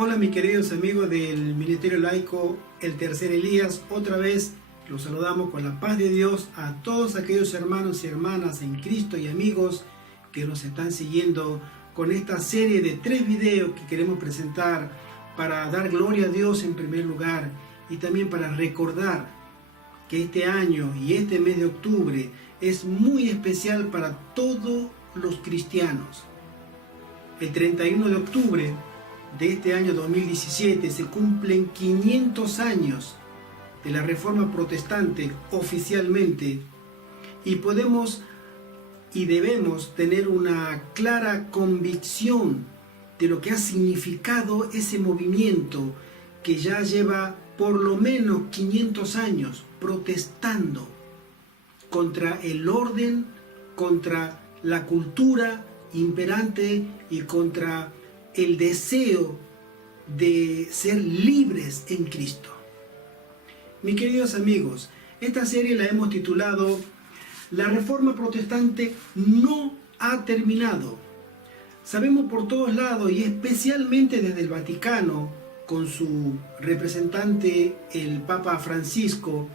Hola mis queridos amigos del Ministerio Laico, el Tercer Elías. Otra vez los saludamos con la paz de Dios a todos aquellos hermanos y hermanas en Cristo y amigos que nos están siguiendo con esta serie de 3 videos que queremos presentar para dar gloria a Dios en primer lugar y también para recordar que este año y este mes de octubre es muy especial para todos los cristianos. El 31 de octubre de este año 2017 se cumplen 500 años de la Reforma Protestante oficialmente, y podemos y debemos tener una clara convicción de lo que ha significado ese movimiento que ya lleva por lo menos 500 años protestando contra el orden, contra la cultura imperante y contra el deseo de ser libres en Cristo. Mis queridos amigos, esta serie la hemos titulado La Reforma Protestante no ha terminado. Sabemos por todos lados, y especialmente desde el Vaticano, con su representante, el Papa Francisco,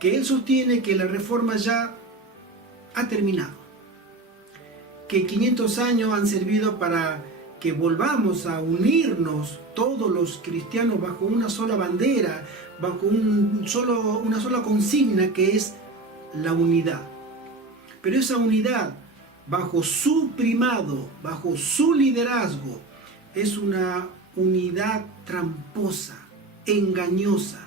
que él sostiene que la Reforma ya ha terminado, que 500 años han servido para que volvamos a unirnos todos los cristianos bajo una sola bandera, bajo una sola consigna, que es la unidad. Pero esa unidad, bajo su primado, bajo su liderazgo, es una unidad tramposa, engañosa.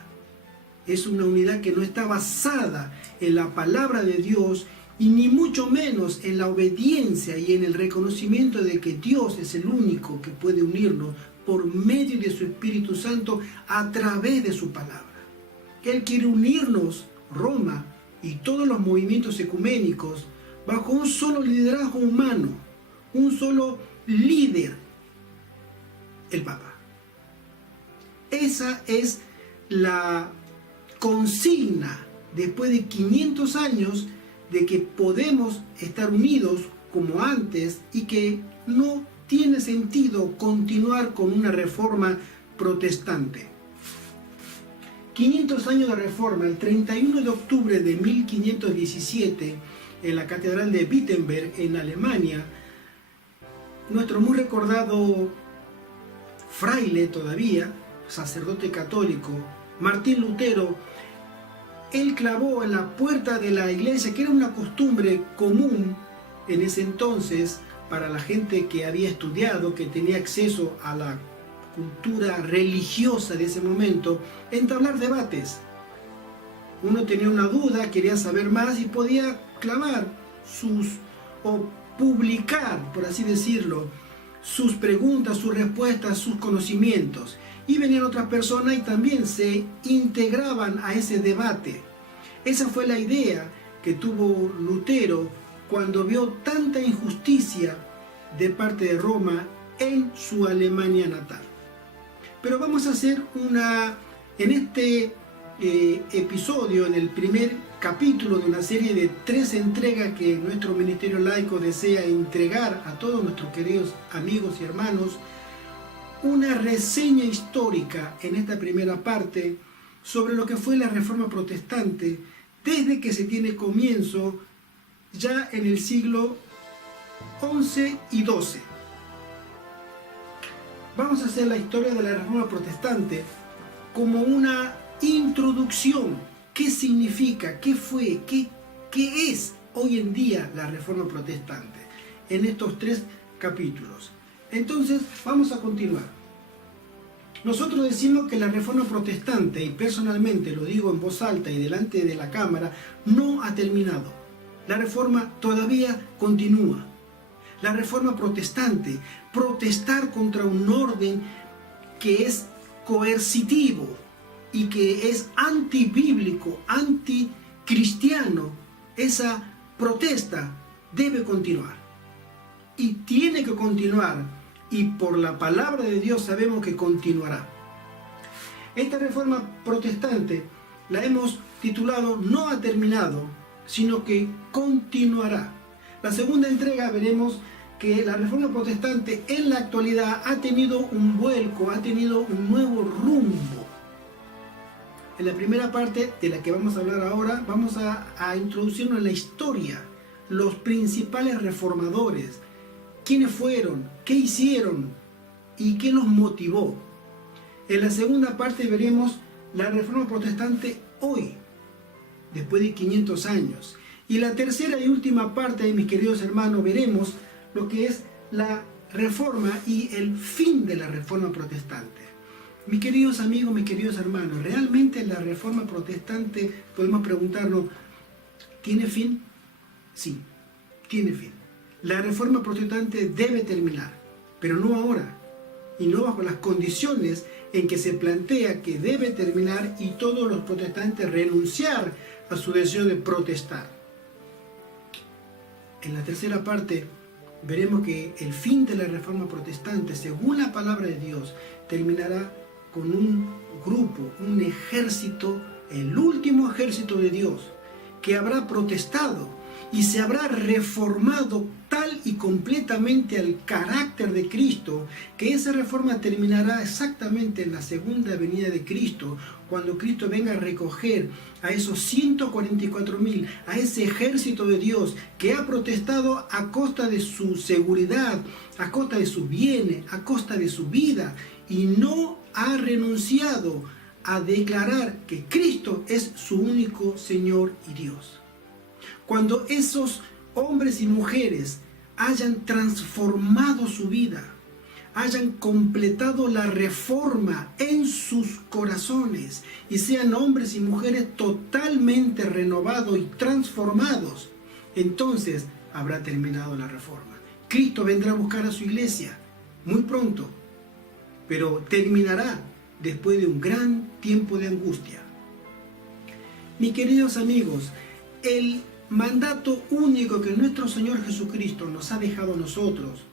Es una unidad que no está basada en la palabra de Dios, y ni mucho menos en la obediencia y en el reconocimiento de que Dios es el único que puede unirnos por medio de su Espíritu Santo a través de su palabra. Él quiere unirnos, Roma y todos los movimientos ecuménicos, bajo un solo liderazgo humano, un solo líder, el Papa. Esa es la consigna después de 500 años de que podemos estar unidos como antes, y que no tiene sentido continuar con una reforma protestante. 500 años de reforma. El 31 de octubre de 1517, en la Catedral de Wittenberg, en Alemania, nuestro muy recordado fraile todavía, sacerdote católico, Martín Lutero, él clavó en la puerta de la iglesia, que era una costumbre común en ese entonces para la gente que había estudiado, que tenía acceso a la cultura religiosa de ese momento, entablar debates. Uno tenía una duda, quería saber más y podía clavar o publicar, por así decirlo, sus preguntas, sus respuestas, sus conocimientos. Y venían otras personas y también se integraban a ese debate. Esa fue la idea que tuvo Lutero cuando vio tanta injusticia de parte de Roma en su Alemania natal. Pero vamos a hacer en este episodio, en el primer capítulo de una serie de 3 entregas que nuestro Ministerio Laico desea entregar a todos nuestros queridos amigos y hermanos, una reseña histórica en esta primera parte sobre lo que fue la Reforma Protestante desde que se tiene comienzo ya en el siglo XI y XII. Vamos a hacer la historia de la Reforma Protestante como una introducción. ¿Qué significa? ¿Qué fue? ¿Qué es hoy en día la Reforma Protestante? En estos 3 capítulos. Entonces, vamos a continuar. Nosotros decimos que la Reforma Protestante, y personalmente lo digo en voz alta y delante de la cámara, no ha terminado. La Reforma todavía continúa. La Reforma Protestante, protestar contra un orden que es coercitivo y que es antibíblico, anticristiano, esa protesta debe continuar. Y tiene que continuar, y por la palabra de Dios sabemos que continuará. Esta Reforma Protestante la hemos titulado No ha terminado, sino que continuará. La segunda entrega veremos que la Reforma Protestante en la actualidad ha tenido un vuelco, ha tenido un nuevo rumbo. En la primera parte de la que vamos a hablar ahora, vamos a introducirnos en la historia, los principales reformadores, quiénes fueron, qué hicieron y qué los motivó. En la segunda parte veremos la Reforma Protestante hoy, después de 500 años. Y la tercera y última parte, mis queridos hermanos, veremos lo que es la Reforma y el fin de la Reforma Protestante. Mis queridos amigos, mis queridos hermanos, ¿realmente la Reforma Protestante, podemos preguntarnos, tiene fin? Sí, tiene fin. La Reforma Protestante debe terminar, pero no ahora, y no bajo las condiciones en que se plantea que debe terminar y todos los protestantes renunciar a su deseo de protestar. En la tercera parte veremos que el fin de la Reforma Protestante, según la palabra de Dios, terminará con un grupo, un ejército, el último ejército de Dios, que habrá protestado y se habrá reformado tal y completamente al carácter de Cristo, que esa reforma terminará exactamente en la segunda venida de Cristo, cuando Cristo venga a recoger a esos 144.000, a ese ejército de Dios que ha protestado a costa de su seguridad, a costa de sus bienes, a costa de su vida, y no ha renunciado a declarar que Cristo es su único Señor y Dios. Cuando esos hombres y mujeres hayan transformado su vida, hayan completado la reforma en sus corazones y sean hombres y mujeres totalmente renovados y transformados, entonces habrá terminado la reforma. Cristo vendrá a buscar a su iglesia muy pronto, pero terminará después de un gran tiempo de angustia. Mis queridos amigos, el mandato único que nuestro Señor Jesucristo nos ha dejado a nosotros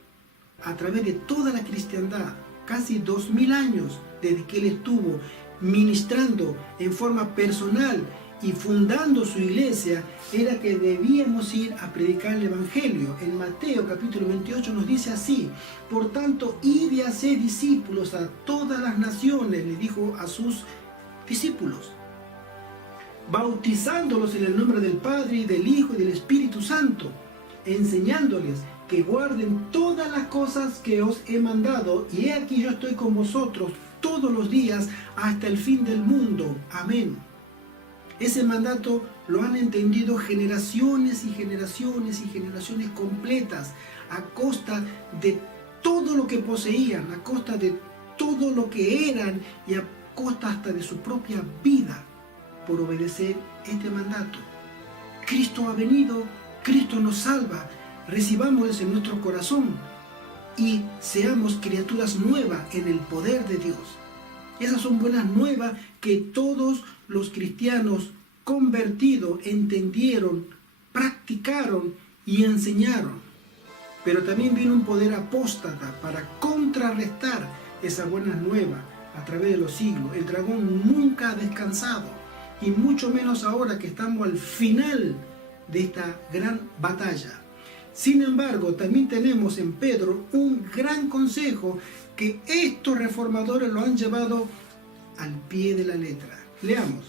a través de toda la cristiandad, casi 2000 años desde que Él estuvo ministrando en forma personal y fundando su iglesia, era que debíamos ir a predicar el Evangelio. En Mateo capítulo 28 nos dice así: por tanto, id y haced discípulos a todas las naciones, le dijo a sus discípulos, bautizándolos en el nombre del Padre y del Hijo y del Espíritu Santo, enseñándoles que guarden todas las cosas que os he mandado, y he aquí yo estoy con vosotros todos los días hasta el fin del mundo. Amén. Ese mandato lo han entendido generaciones y generaciones y generaciones completas, a costa de todo lo que poseían, a costa de todo lo que eran y a costa hasta de su propia vida, por obedecer este mandato. Cristo ha venido, Cristo nos salva, recibámoslo en nuestro corazón y seamos criaturas nuevas en el poder de Dios. Esas son buenas nuevas que todos los cristianos convertidos entendieron, practicaron y enseñaron. Pero también vino un poder apóstata para contrarrestar esas buenas nuevas a través de los siglos. El dragón nunca ha descansado, y mucho menos ahora que estamos al final de esta gran batalla. Sin embargo, también tenemos en Pedro un gran consejo que estos reformadores lo han llevado al pie de la letra. Leamos.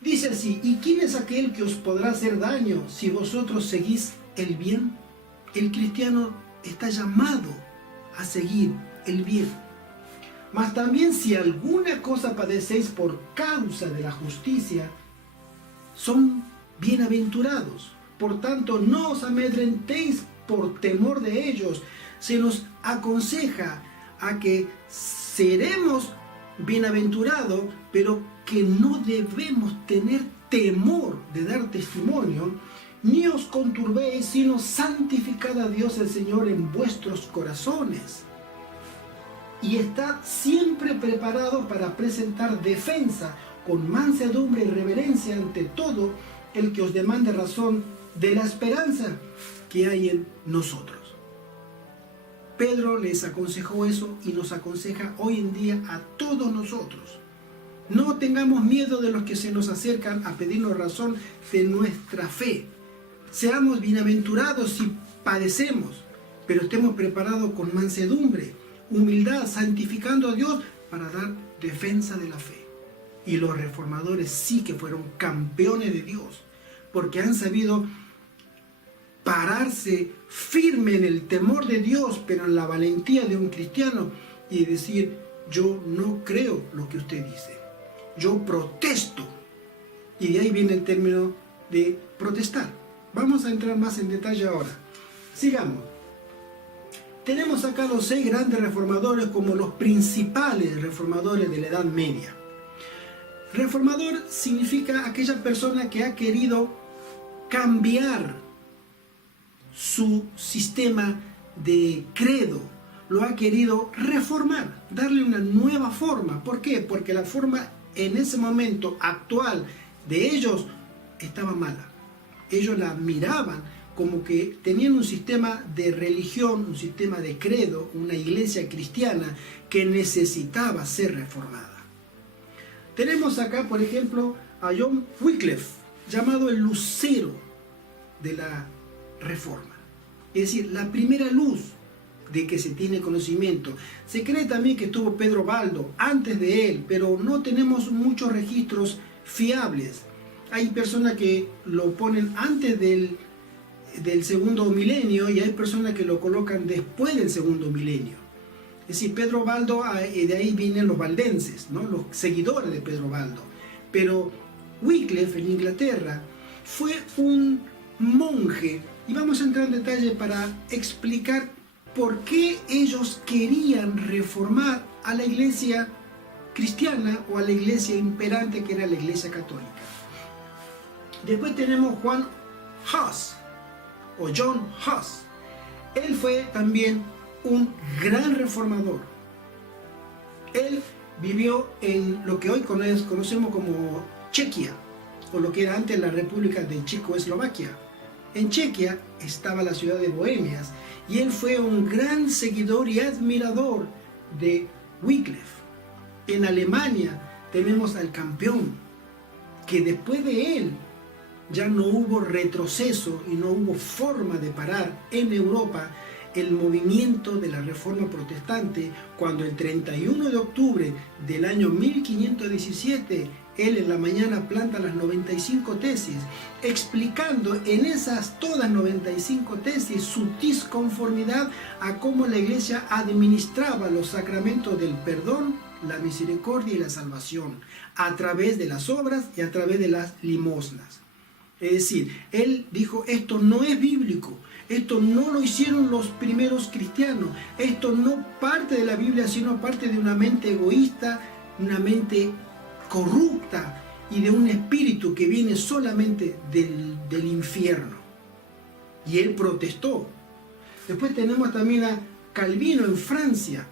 Dice así: ¿y quién es aquel que os podrá hacer daño si vosotros seguís el bien? El cristiano está llamado a seguir el bien. Mas también si alguna cosa padecéis por causa de la justicia, son bienaventurados. Por tanto, no os amedrentéis por temor de ellos. Se nos aconseja a que seremos bienaventurados, pero que no debemos tener temor de dar testimonio, ni os conturbéis, sino santificad a Dios el Señor en vuestros corazones. Y estad siempre preparados para presentar defensa con mansedumbre y reverencia ante todo el que os demande razón de la esperanza que hay en nosotros. Pedro les aconsejó eso y nos aconseja hoy en día a todos nosotros. No tengamos miedo de los que se nos acercan a pedirnos razón de nuestra fe. Seamos bienaventurados si padecemos, pero estemos preparados con mansedumbre, humildad, santificando a Dios para dar defensa de la fe. Y los reformadores sí que fueron campeones de Dios, porque han sabido pararse firme en el temor de Dios, pero en la valentía de un cristiano, y decir: yo no creo lo que usted dice, yo protesto. Y de ahí viene el término de protestar. Vamos a entrar más en detalle ahora. Sigamos. Tenemos acá los 6 grandes reformadores como los principales reformadores de la Edad Media. Reformador significa aquella persona que ha querido cambiar su sistema de credo, lo ha querido reformar, darle una nueva forma. ¿Por qué? Porque la forma en ese momento actual de ellos estaba mala. Ellos la miraban como que tenían un sistema de religión, un sistema de credo, una iglesia cristiana que necesitaba ser reformada. Tenemos acá, por ejemplo, a John Wycliffe, llamado el lucero de la Reforma. Es decir, la primera luz de que se tiene conocimiento. Se cree también que estuvo Pedro Baldo antes de él, pero no tenemos muchos registros fiables. Hay personas que lo ponen antes del segundo milenio y hay personas que lo colocan después del segundo milenio. Es decir, Pedro Baldo, de ahí vienen los valdenses, ¿no? Los seguidores de Pedro Baldo. Pero Wycliffe en Inglaterra fue un monje, y vamos a entrar en detalle para explicar por qué ellos querían reformar a la iglesia cristiana o a la iglesia imperante que era la iglesia católica. Después tenemos Juan Huss o John Huss. Él fue también un gran reformador. Él vivió en lo que hoy conocemos como Chequia, o lo que era antes la República de Checoslovaquia. En Chequia estaba la ciudad de Bohemias, y él fue un gran seguidor y admirador de Wycliffe. En Alemania tenemos al campeón, que después de él ya no hubo retroceso y no hubo forma de parar en Europa el movimiento de la Reforma Protestante, cuando el 31 de octubre del año 1517 él en la mañana planta las 95 tesis, explicando en esas todas 95 tesis su disconformidad a cómo la iglesia administraba los sacramentos del perdón, la misericordia y la salvación, a través de las obras y a través de las limosnas. Es decir, él dijo: esto no es bíblico, esto no lo hicieron los primeros cristianos, esto no parte de la Biblia, sino parte de una mente egoísta, una mente corrupta y de un espíritu que viene solamente del infierno. Y él protestó. Después tenemos también a Calvino en Francia,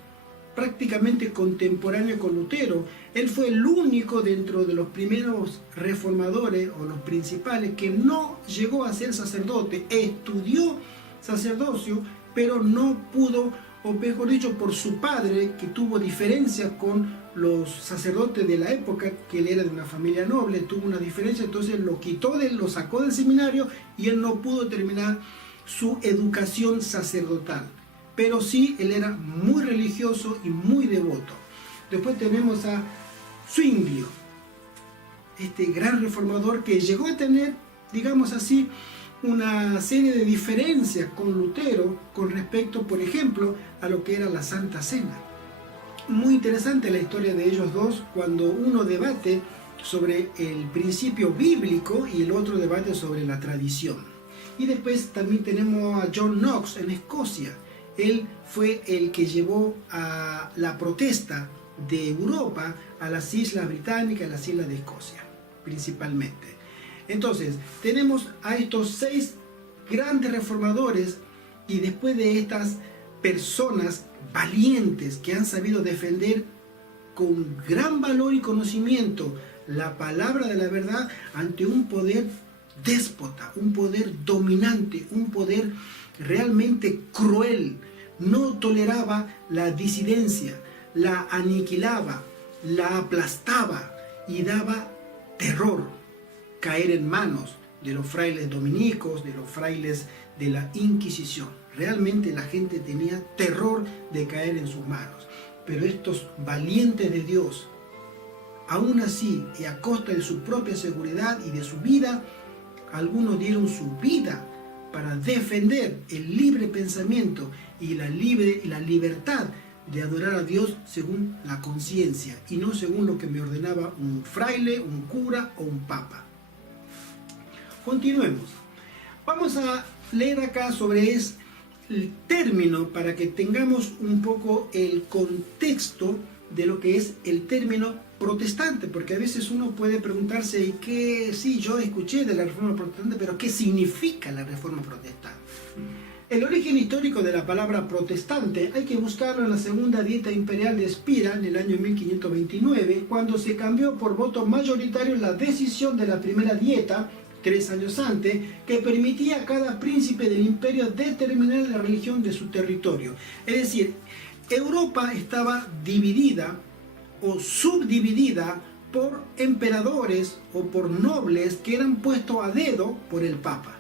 prácticamente contemporáneo con Lutero. Él fue el único dentro de los primeros reformadores o los principales que no llegó a ser sacerdote. Estudió sacerdocio, pero no pudo, o mejor dicho, por su padre, que tuvo diferencias con los sacerdotes de la época, que él era de una familia noble, tuvo una diferencia, entonces lo sacó del seminario y él no pudo terminar su educación sacerdotal. Pero sí, él era muy religioso y muy devoto. Después tenemos a Zwinglio, este gran reformador que llegó a tener, digamos así, una serie de diferencias con Lutero con respecto, por ejemplo, a lo que era la Santa Cena. Muy interesante la historia de ellos dos, cuando uno debate sobre el principio bíblico y el otro debate sobre la tradición. Y después también tenemos a John Knox en Escocia. Él fue el que llevó a la protesta de Europa a las Islas Británicas, a las Islas de Escocia, principalmente. Entonces, tenemos a estos 6 grandes reformadores, y después de estas personas valientes que han sabido defender con gran valor y conocimiento la palabra de la verdad ante un poder déspota, un poder dominante, un poder realmente cruel. No toleraba la disidencia, la aniquilaba, la aplastaba y daba terror caer en manos de los frailes dominicos, de los frailes de la Inquisición. Realmente la gente tenía terror de caer en sus manos. Pero estos valientes de Dios, aún así y a costa de su propia seguridad y de su vida, algunos dieron su vida para defender el libre pensamiento y la libertad de adorar a Dios según la conciencia y no según lo que me ordenaba un fraile, un cura o un papa. Continuemos. Vamos a leer acá sobre el término para que tengamos un poco el contexto de lo que es el término protestante, porque a veces uno puede preguntarse, ¿y qué? Sí, yo escuché de la Reforma Protestante, pero ¿qué significa la Reforma Protestante? El origen histórico de la palabra protestante hay que buscarlo en la segunda dieta imperial de Spira en el año 1529, cuando se cambió por voto mayoritario la decisión de la primera dieta, 3 años antes, que permitía a cada príncipe del imperio determinar la religión de su territorio. Es decir, Europa estaba dividida o subdividida por emperadores o por nobles que eran puestos a dedo por el Papa.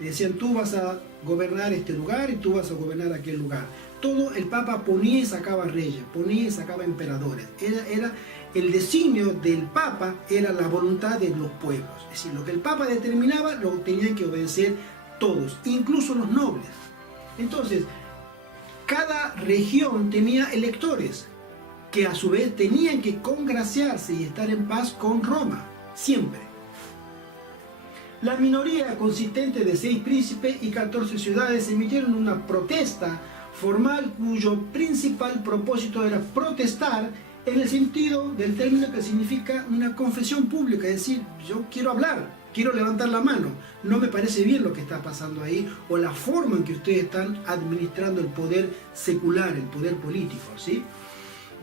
Le decían, tú vas a gobernar este lugar y tú vas a gobernar aquel lugar. Todo el Papa ponía y sacaba reyes, ponía y sacaba emperadores. Era el designio del Papa, era la voluntad de los pueblos. Es decir, lo que el Papa determinaba lo tenían que obedecer todos, incluso los nobles. Entonces, cada región tenía electores que a su vez tenían que congraciarse y estar en paz con Roma, siempre. La minoría consistente de 6 príncipes y 14 ciudades emitieron una protesta formal cuyo principal propósito era protestar en el sentido del término que significa una confesión pública, es decir, yo quiero hablar, quiero levantar la mano, no me parece bien lo que está pasando ahí o la forma en que ustedes están administrando el poder secular, el poder político, ¿sí?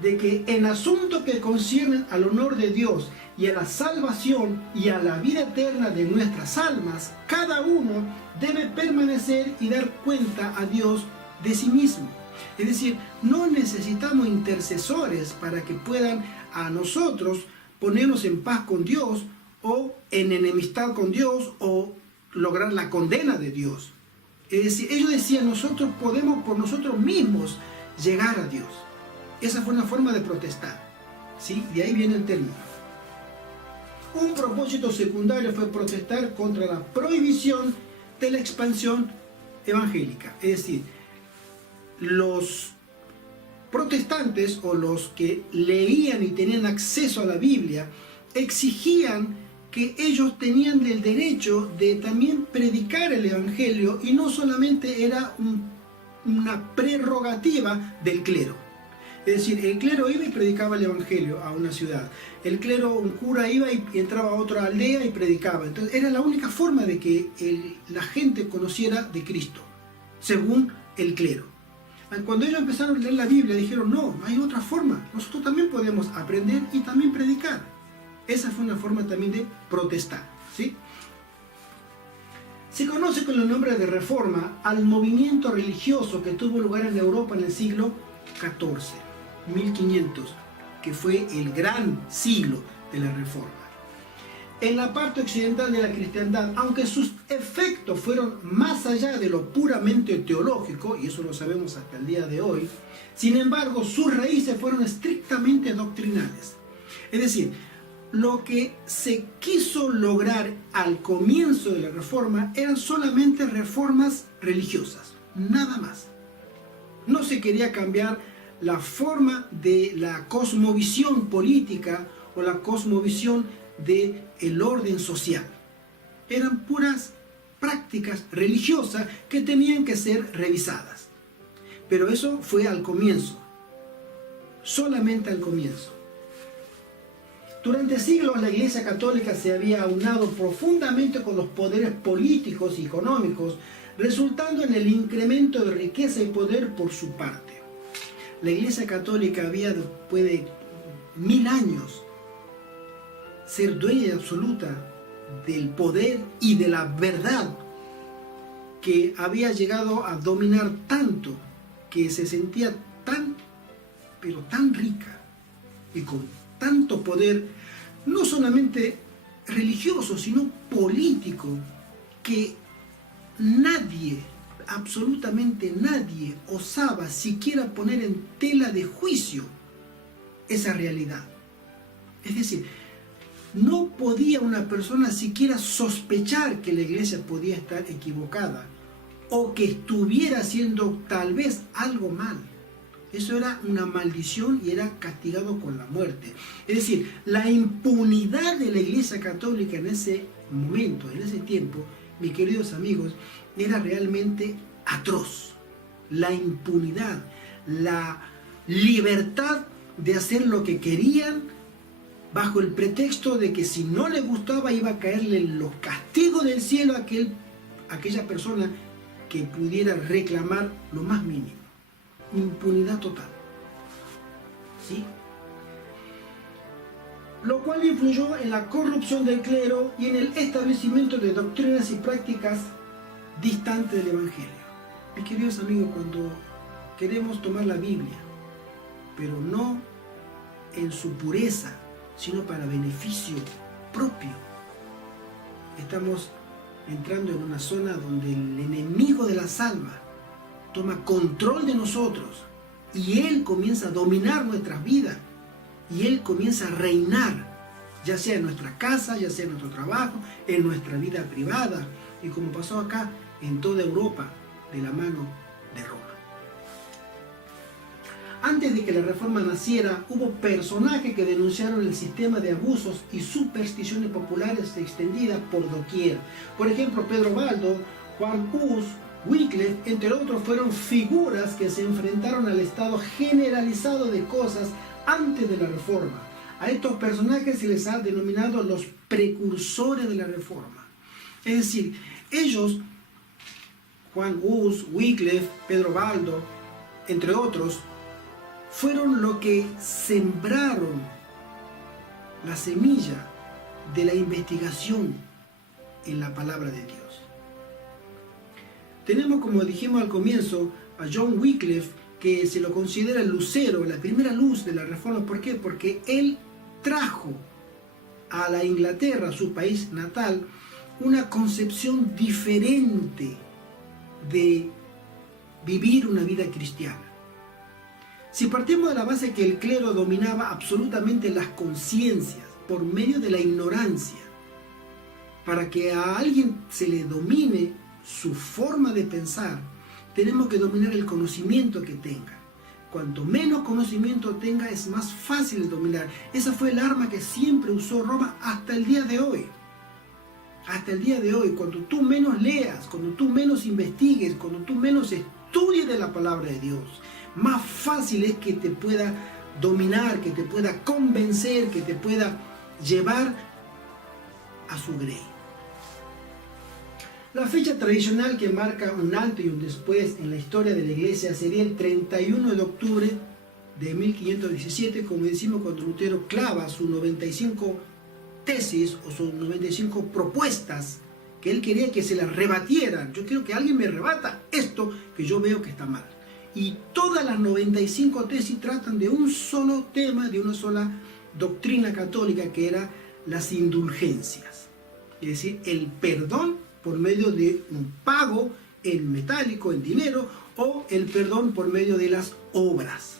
De que en asuntos que conciernen al honor de Dios y a la salvación y a la vida eterna de nuestras almas, cada uno debe permanecer y dar cuenta a Dios de sí mismo. Es decir, no necesitamos intercesores para que puedan a nosotros ponernos en paz con Dios o en enemistad con Dios o lograr la condena de Dios. Es decir, ellos decían, nosotros podemos por nosotros mismos llegar a Dios. Esa fue una forma de protestar, ¿sí? De ahí viene el término. Un propósito secundario fue protestar contra la prohibición de la expansión evangélica. Es decir, los protestantes o los que leían y tenían acceso a la Biblia exigían que ellos tenían el derecho de también predicar el evangelio y no solamente era una prerrogativa del clero. Es decir, el clero iba y predicaba el evangelio a una ciudad. El clero, un cura iba y entraba a otra aldea y predicaba. Entonces era la única forma de que la gente conociera de Cristo, según el clero. Cuando ellos empezaron a leer la Biblia, dijeron, no, hay otra forma. Nosotros también podemos aprender y también predicar. Esa fue una forma también de protestar, ¿sí? Se conoce con el nombre de Reforma al movimiento religioso que tuvo lugar en Europa en el siglo XIV, 1500, que fue el gran siglo de la Reforma. En la parte occidental de la cristiandad, aunque sus efectos fueron más allá de lo puramente teológico, y eso lo sabemos hasta el día de hoy, sin embargo, sus raíces fueron estrictamente doctrinales. Es decir, lo que se quiso lograr al comienzo de la Reforma eran solamente reformas religiosas, nada más. No se quería cambiar la forma de la cosmovisión política o la cosmovisión del orden social. Eran puras prácticas religiosas que tenían que ser revisadas. Pero eso fue al comienzo, solamente al comienzo. Durante siglos la Iglesia Católica se había aunado profundamente con los poderes políticos y económicos, resultando en el incremento de riqueza y poder por su parte. La Iglesia Católica había, después de 1000 años, ser dueña absoluta del poder y de la verdad, que había llegado a dominar tanto, que se sentía tan, pero tan rica y con tanto poder, no solamente religioso, sino político, que nadie, absolutamente nadie, osaba siquiera poner en tela de juicio esa realidad. Es decir, no podía una persona siquiera sospechar que la iglesia podía estar equivocada o que estuviera haciendo tal vez algo mal. Eso era una maldición y era castigado con la muerte. Es decir, la impunidad de la Iglesia Católica en ese momento, en ese tiempo, mis queridos amigos, era realmente atroz. La impunidad, la libertad de hacer lo que querían bajo el pretexto de que si no le gustaba iba a caerle los castigos del cielo a aquella persona que pudiera reclamar lo más mínimo. Impunidad total. ¿Sí? Lo cual influyó en la corrupción del clero y en el establecimiento de doctrinas y prácticas distantes del Evangelio. Mis queridos amigos, cuando queremos tomar la Biblia, pero no en su pureza, sino para beneficio propio, estamos entrando en una zona donde el enemigo de las almas toma control de nosotros y él comienza a dominar nuestras vidas y él comienza a reinar, ya sea en nuestra casa, ya sea en nuestro trabajo, en nuestra vida privada, y como pasó acá en toda Europa, de la mano de Roma. Antes de que la Reforma naciera, hubo personajes que denunciaron el sistema de abusos y supersticiones populares extendidas por doquier. Por ejemplo, Pedro Baldo, Juan Hus, Wycliffe, entre otros, fueron figuras que se enfrentaron al estado generalizado de cosas antes de la Reforma. A estos personajes se les ha denominado los precursores de la Reforma. Es decir, ellos, Juan Hus, Wycliffe, Pedro Baldo, entre otros, fueron los que sembraron la semilla de la investigación en la palabra de Dios. Tenemos, como dijimos al comienzo, a John Wycliffe, que se lo considera el lucero, la primera luz de la Reforma. ¿Por qué? Porque él trajo a la Inglaterra, su país natal, una concepción diferente de vivir una vida cristiana. Si partimos de la base que el clero dominaba absolutamente las conciencias por medio de la ignorancia, para que a alguien se le domine su forma de pensar, tenemos que dominar el conocimiento que tenga. Cuanto menos conocimiento tenga, es más fácil de dominar. Esa fue el arma que siempre usó Roma hasta el día de hoy. Hasta el día de hoy, cuando tú menos leas, cuando tú menos investigues, cuando tú menos estudies de la palabra de Dios, más fácil es que te pueda dominar, que te pueda convencer, que te pueda llevar a su grey. La fecha tradicional que marca un antes y un después en la historia de la Iglesia sería el 31 de octubre de 1517, como decimos, cuando Lutero clava sus 95 tesis o sus 95 propuestas que él quería que se las rebatieran. Yo quiero que alguien me rebata esto que yo veo que está mal. Y todas las 95 tesis tratan de un solo tema, de una sola doctrina católica, que era las indulgencias. Es decir, el perdón por medio de un pago en metálico, en dinero, o el perdón por medio de las obras.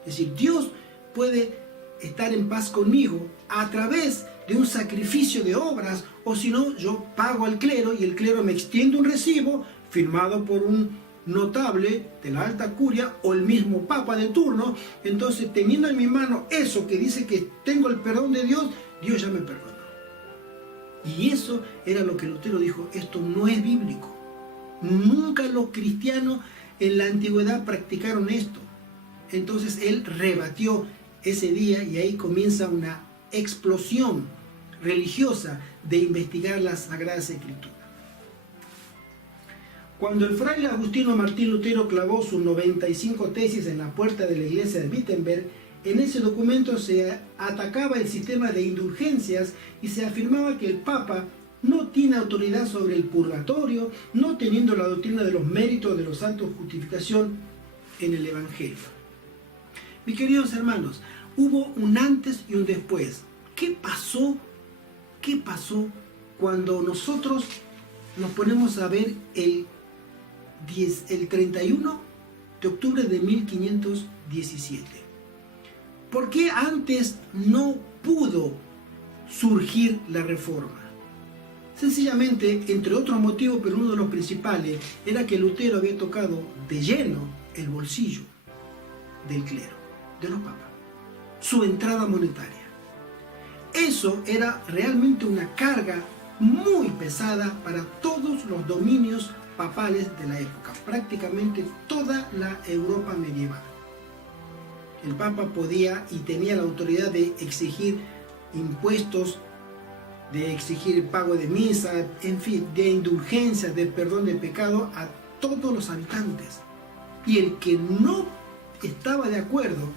Es decir, Dios puede estar en paz conmigo a través de un sacrificio de obras, o si no, yo pago al clero y el clero me extiende un recibo firmado por un notable de la alta curia o el mismo papa de turno. Entonces, teniendo en mi mano eso que dice que tengo el perdón de Dios, Dios ya me perdonó. Y eso era lo que Lutero dijo: esto no es bíblico. Nunca los cristianos en la antigüedad practicaron esto. Entonces él rebatió ese día y ahí comienza una explosión religiosa de investigar las Sagradas Escrituras. Cuando el fraile agustino Martín Lutero clavó sus 95 tesis en la puerta de la iglesia de Wittenberg, en ese documento se atacaba el sistema de indulgencias y se afirmaba que el Papa no tiene autoridad sobre el purgatorio, no teniendo la doctrina de los méritos de los santos justificación en el Evangelio. Mis queridos hermanos, hubo un antes y un después. ¿Qué pasó ¿qué pasó cuando nosotros nos ponemos a ver el 31 de octubre de 1517? ¿Por qué antes no pudo surgir la Reforma? Sencillamente, entre otros motivos, pero uno de los principales, era que Lutero había tocado de lleno el bolsillo del clero, de los papas, su entrada monetaria. Eso era realmente una carga muy pesada para todos los dominios papales de la época, prácticamente toda la Europa medieval. El Papa podía y tenía la autoridad de exigir impuestos, de exigir pago de misa, en fin, de indulgencias, de perdón de pecado a todos los habitantes. Y el que no estaba de acuerdo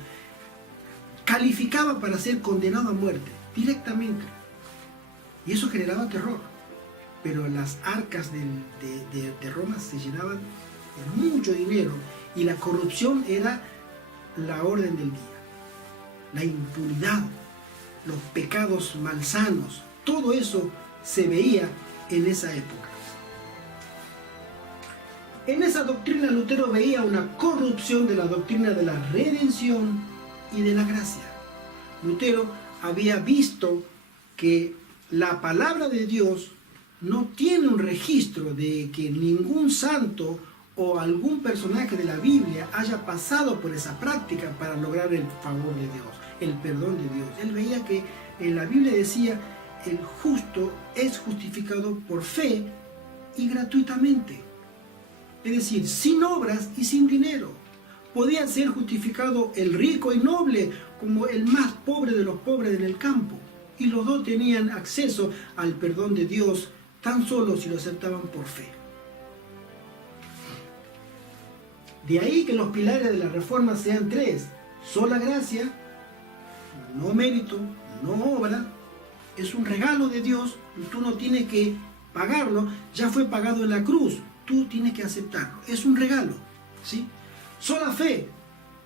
calificaba para ser condenado a muerte directamente. Y eso generaba terror. Pero las arcas de Roma se llenaban de mucho dinero y la corrupción era la orden del día. La impunidad, los pecados malsanos, todo eso se veía en esa época. En esa doctrina Lutero veía una corrupción de la doctrina de la redención y de la gracia. Lutero había visto que la palabra de Dios no tiene un registro de que ningún santo o algún personaje de la Biblia haya pasado por esa práctica para lograr el favor de Dios, el perdón de Dios. Él veía que en la Biblia decía: el justo es justificado por fe y gratuitamente. Es decir, sin obras y sin dinero. Podía ser justificado el rico y noble como el más pobre de los pobres en el campo. Y los dos tenían acceso al perdón de Dios tan solo si lo aceptaban por fe. De ahí que los pilares de la Reforma sean tres: sola gracia, no mérito, no obra. Es un regalo de Dios, tú no tienes que pagarlo, ya fue pagado en la cruz, tú tienes que aceptarlo, es un regalo, ¿sí? Sola fe,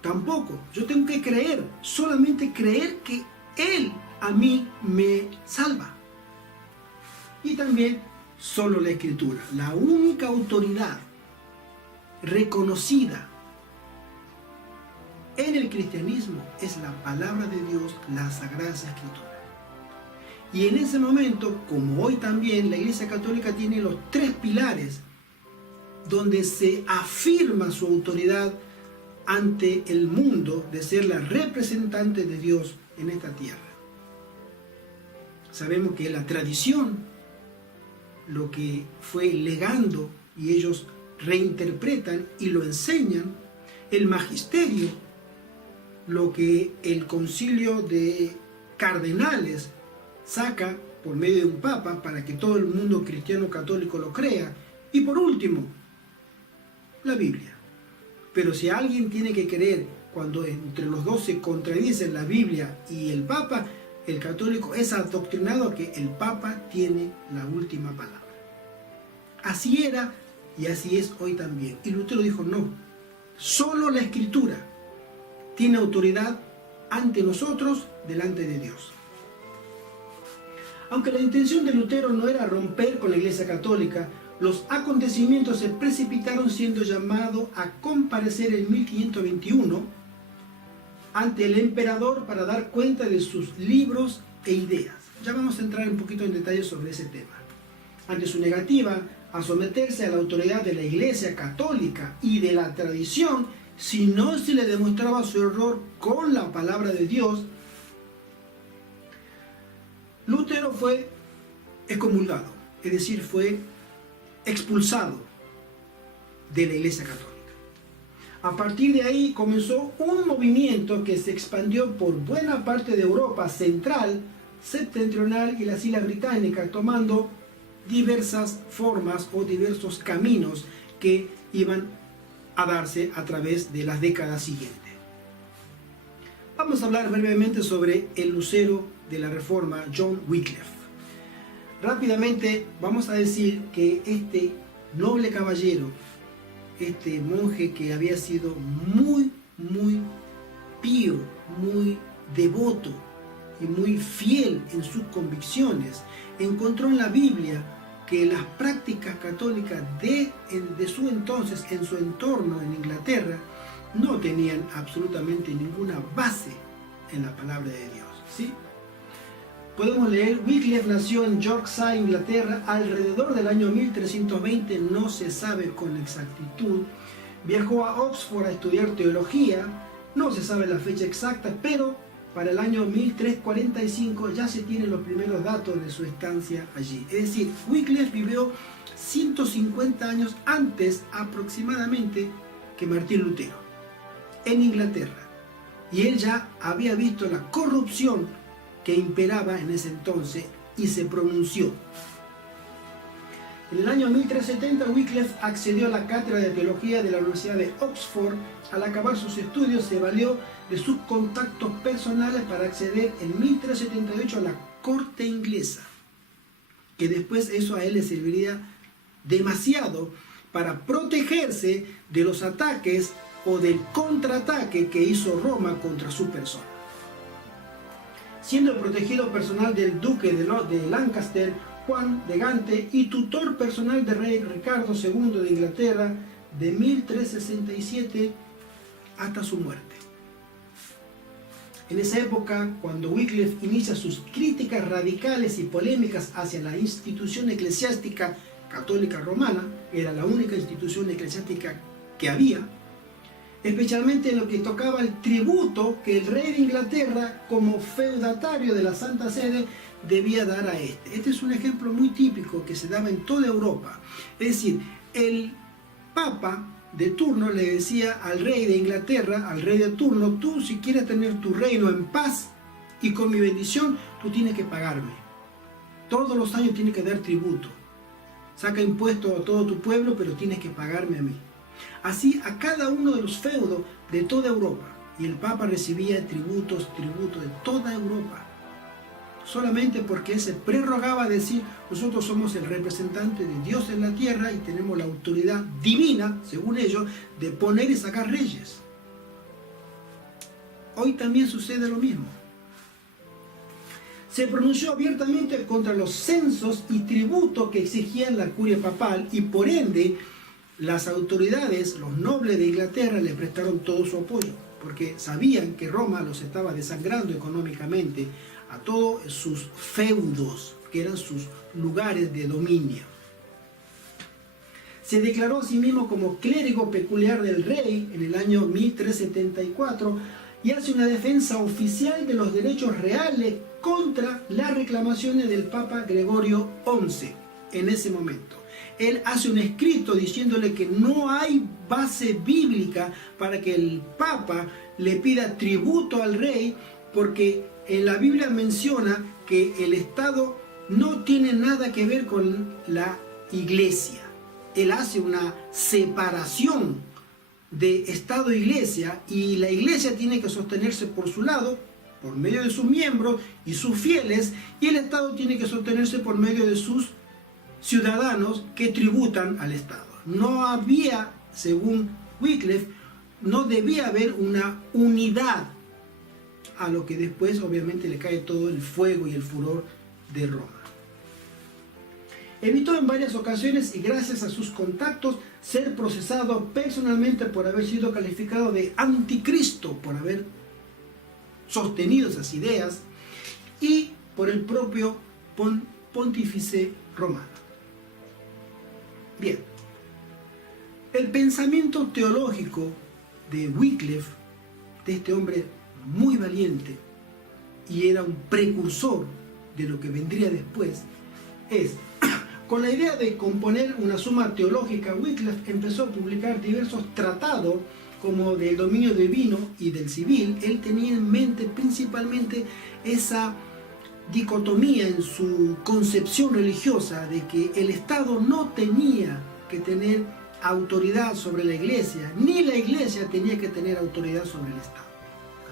tampoco, yo tengo que creer, solamente creer que Él a mí me salva. Y también solo la Escritura, la única autoridad reconocida en el cristianismo es la palabra de Dios, la Sagrada Escritura. Y en ese momento, como hoy también, la Iglesia Católica tiene los tres pilares donde se afirma su autoridad ante el mundo de ser la representante de Dios en esta tierra. Sabemos que la tradición, lo que fue legando y ellos reinterpretan y lo enseñan, el magisterio, lo que el concilio de cardenales saca por medio de un papa para que todo el mundo cristiano católico lo crea, y por último, la Biblia. Pero si alguien tiene que creer cuando entre los dos se contradicen la Biblia y el Papa, el católico es adoctrinado a que el Papa tiene la última palabra. Así era y así es hoy también. Y Lutero dijo: no, solo la Escritura tiene autoridad ante nosotros, delante de Dios. Aunque la intención de Lutero no era romper con la Iglesia Católica, los acontecimientos se precipitaron, siendo llamado a comparecer en 1521 ante el emperador para dar cuenta de sus libros e ideas. Ya vamos a entrar un poquito en detalle sobre ese tema. Ante su negativa a someterse a la autoridad de la Iglesia Católica y de la tradición, si no se le demostraba su error con la palabra de Dios, Lutero fue excomulgado, es decir, fue expulsado de la Iglesia Católica. A partir de ahí comenzó un movimiento que se expandió por buena parte de Europa central, septentrional y las Islas Británicas, tomando diversas formas o diversos caminos que iban a darse a través de las décadas siguientes. Vamos a hablar brevemente sobre el lucero de la Reforma, John Wycliffe. Rápidamente vamos a decir que este noble caballero, este monje que había sido muy pío, muy devoto y muy fiel en sus convicciones, encontró en la Biblia que las prácticas católicas de su entonces, en su entorno en Inglaterra, no tenían absolutamente ninguna base en la palabra de Dios, ¿sí? Podemos leer: Wycliffe nació en Yorkshire, Inglaterra, alrededor del año 1320, no se sabe con exactitud. Viajó a Oxford a estudiar teología, no se sabe la fecha exacta, pero para el año 1345 ya se tienen los primeros datos de su estancia allí. Es decir, Wycliffe vivió 150 años antes aproximadamente que Martín Lutero, en Inglaterra. Y él ya había visto la corrupción que imperaba en ese entonces y se pronunció. En el año 1370 Wycliffe accedió a la cátedra de teología de la Universidad de Oxford. Al acabar sus estudios se valió de sus contactos personales para acceder en 1378 a la corte inglesa, que después eso a él le serviría demasiado para protegerse de los ataques o del contraataque que hizo Roma contra su persona. Siendo el protegido personal del duque de Lancaster, Juan de Gante, y tutor personal del rey Ricardo II de Inglaterra de 1367 hasta su muerte. En esa época, cuando Wycliffe inicia sus críticas radicales y polémicas hacia la institución eclesiástica católica romana, era la única institución eclesiástica que había, especialmente en lo que tocaba el tributo que el rey de Inglaterra, como feudatario de la Santa Sede, debía dar a este. Este es un ejemplo muy típico que se daba en toda Europa. Es decir, el Papa de turno le decía al rey de Inglaterra, al rey de turno: tú, si quieres tener tu reino en paz y con mi bendición, tú tienes que pagarme. Todos los años tienes que dar tributo. Saca impuestos a todo tu pueblo, pero tienes que pagarme a mí. Así a cada uno de los feudos de toda Europa. Y el Papa recibía tributos de toda Europa. Solamente porque él se prerrogaba a decir: nosotros somos el representante de Dios en la tierra y tenemos la autoridad divina, según ellos, de poner y sacar reyes. Hoy también sucede lo mismo. Se pronunció abiertamente contra los censos y tributos que exigían la curia papal, y por ende las autoridades, los nobles de Inglaterra, le prestaron todo su apoyo, porque sabían que Roma los estaba desangrando económicamente a todos sus feudos, que eran sus lugares de dominio. Se declaró a sí mismo como clérigo peculiar del rey en el año 1374 y hace una defensa oficial de los derechos reales contra las reclamaciones del Papa Gregorio XI en ese momento. Él hace un escrito diciéndole que no hay base bíblica para que el Papa le pida tributo al rey, porque en la Biblia menciona que el Estado no tiene nada que ver con la Iglesia. Él hace una separación de Estado e Iglesia, y la Iglesia tiene que sostenerse por su lado, por medio de sus miembros y sus fieles, y el Estado tiene que sostenerse por medio de sus ciudadanos que tributan al Estado. No había, según Wycliffe, no debía haber una unidad, a lo que después obviamente le cae todo el fuego y el furor de Roma. Evitó en varias ocasiones, y gracias a sus contactos, ser procesado personalmente por haber sido calificado de anticristo, por haber sostenido esas ideas, y por el propio pontífice romano. Bien, el pensamiento teológico de Wycliffe, de este hombre muy valiente, y era un precursor de lo que vendría después, es: con la idea de componer una suma teológica, Wycliffe empezó a publicar diversos tratados, como del dominio divino y del civil. Él tenía en mente principalmente esa dicotomía en su concepción religiosa de que el Estado no tenía que tener autoridad sobre la Iglesia, ni la Iglesia tenía que tener autoridad sobre el Estado.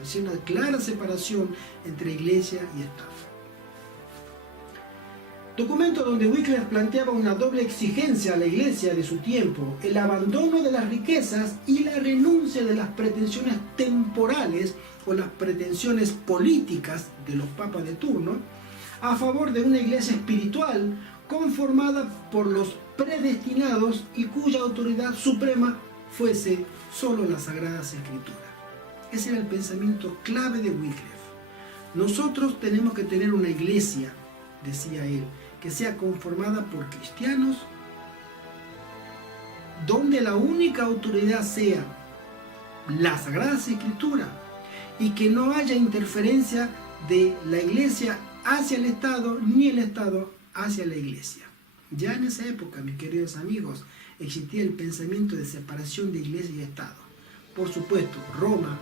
Hacía una clara separación entre Iglesia y Estado. Documento donde Wycliffe planteaba una doble exigencia a la iglesia de su tiempo: el abandono de las riquezas y la renuncia de las pretensiones temporales o las pretensiones políticas de los papas de turno, a favor de una iglesia espiritual conformada por los predestinados y cuya autoridad suprema fuese solo las Sagradas Escrituras. Ese era el pensamiento clave de Wycliffe. Nosotros tenemos que tener una iglesia, decía él, que sea conformada por cristianos, donde la única autoridad sea la Sagrada Escritura y que no haya interferencia de la iglesia hacia el Estado ni el Estado hacia la iglesia. Ya en esa época, mis queridos amigos, existía el pensamiento de separación de iglesia y Estado. Por supuesto, Roma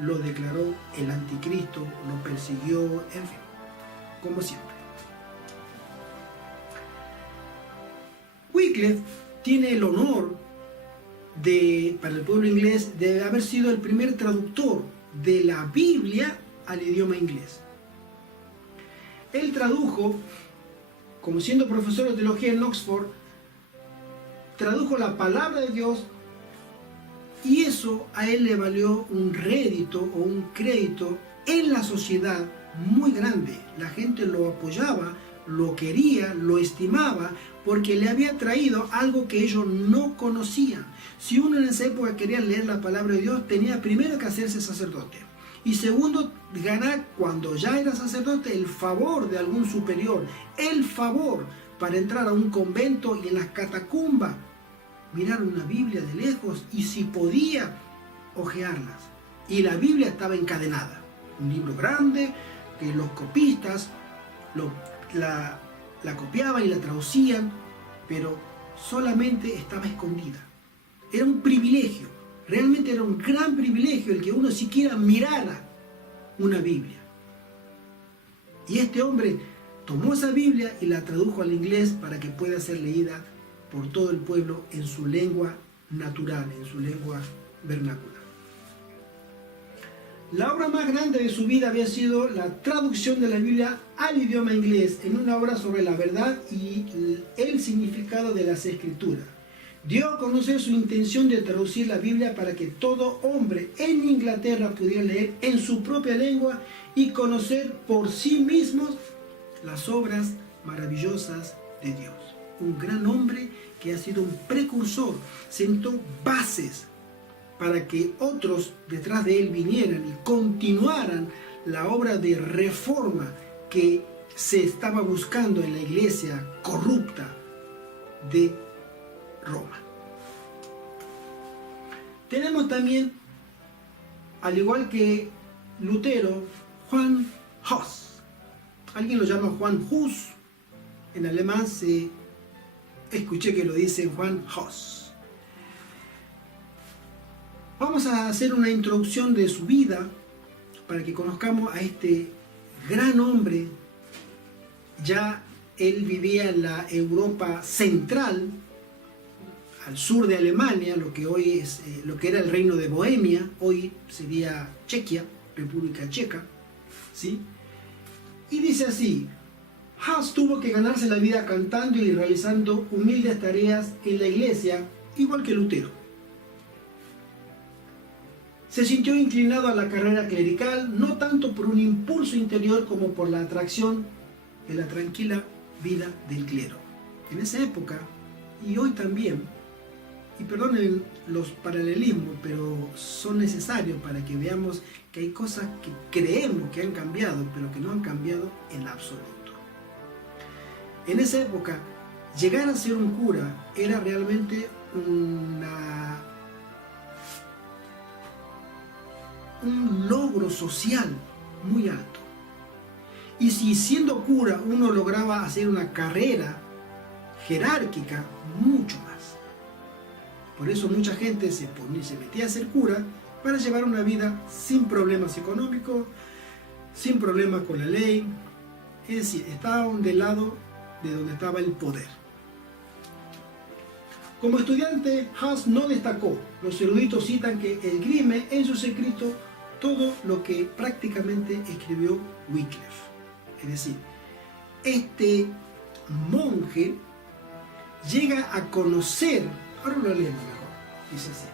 lo declaró el anticristo, lo persiguió, en fin, como siempre. Wycliffe tiene el honor para el pueblo inglés de haber sido el primer traductor de la Biblia al idioma inglés. Él tradujo, como siendo profesor de teología en Oxford, tradujo la palabra de Dios, y eso a él le valió un rédito o un crédito en la sociedad muy grande. La gente lo apoyaba, lo quería, lo estimaba, porque le había traído algo que ellos no conocían. Si uno en esa época quería leer la palabra de Dios, tenía primero que hacerse sacerdote. Y segundo, ganar, cuando ya era sacerdote, el favor de algún superior, el favor para entrar a un convento y en las catacumbas, mirar una Biblia de lejos y si podía, hojearlas. Y la Biblia estaba encadenada. Un libro grande que los copistas la copiaban y la traducían, pero solamente estaba escondida. Era un privilegio. Realmente era un gran privilegio el que uno siquiera mirara una Biblia. Y este hombre tomó esa Biblia y la tradujo al inglés para que pueda ser leída por todo el pueblo en su lengua natural, en su lengua vernácula. La obra más grande de su vida había sido la traducción de la Biblia al idioma inglés en una obra sobre la verdad y el significado de las Escrituras. Dio a conocer su intención de traducir la Biblia para que todo hombre en Inglaterra pudiera leer en su propia lengua y conocer por sí mismos las obras maravillosas de Dios. Un gran hombre que ha sido un precursor, sentó bases para que otros detrás de él vinieran y continuaran la obra de reforma que se estaba buscando en la iglesia corrupta de Roma. Tenemos también, al igual que Lutero, Juan Hus. Alguien lo llama Juan Hus. En alemán escuché que lo dicen Juan Hus. Vamos a hacer una introducción de su vida para que conozcamos a este gran hombre. Ya él vivía en la Europa central, al sur de Alemania, lo que hoy es lo que era el reino de Bohemia, hoy sería Chequia, República Checa, ¿sí? Y dice así: Hus tuvo que ganarse la vida cantando y realizando humildes tareas en la iglesia, igual que Lutero. Se sintió inclinado a la carrera clerical, no tanto por un impulso interior como por la atracción de la tranquila vida del clero. En esa época, y hoy también, y perdonen los paralelismos, pero son necesarios para que veamos que hay cosas que creemos que han cambiado, pero que no han cambiado en absoluto. En esa época, llegar a ser un cura era realmente un logro social muy alto. Y si siendo cura uno lograba hacer una carrera jerárquica, mucho más. Por eso mucha gente se metía a ser cura para llevar una vida sin problemas económicos, sin problemas con la ley. Es decir, estaban del lado de donde estaba el poder. Como estudiante, Hus no destacó. Los eruditos citan que esgrime en sus escritos todo lo que prácticamente escribió Wycliffe. Es decir, este monje, llega a conocer, ahora lo leemos mejor, dice así: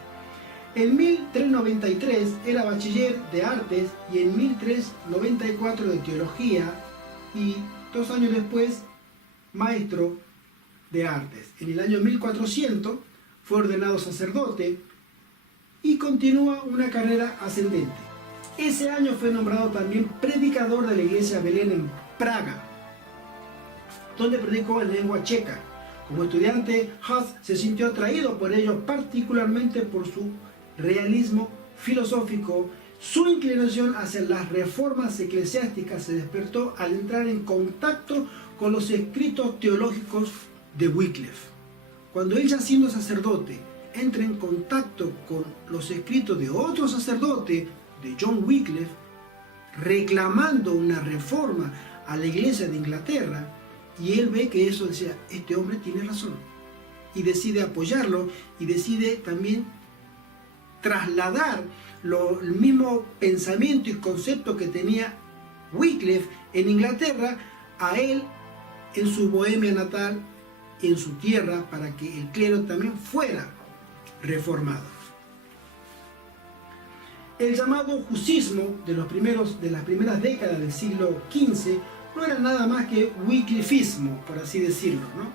en 1393 era bachiller de artes y en 1394 de teología, y 2 años después maestro de artes. En el año 1400 fue ordenado sacerdote y continúa una carrera ascendente. Ese año fue nombrado también predicador de la iglesia Belén en Praga, donde predicó en lengua checa. Como estudiante, Hus se sintió atraído por ello, particularmente por su realismo filosófico. Su inclinación hacia las reformas eclesiásticas se despertó al entrar en contacto con los escritos teológicos de Wycliffe. Cuando él, ya siendo sacerdote, entra en contacto con los escritos de otro sacerdote, de John Wycliffe, reclamando una reforma a la iglesia de Inglaterra, y él ve que eso, decía, este hombre tiene razón, y decide apoyarlo, y decide también trasladar el mismo pensamiento y concepto que tenía Wycliffe en Inglaterra a él en su Bohemia natal, en su tierra, para que el clero también fuera reformado. El llamado husismo de las primeras décadas del siglo XV no era nada más que wyclifismo, por así decirlo, ¿no?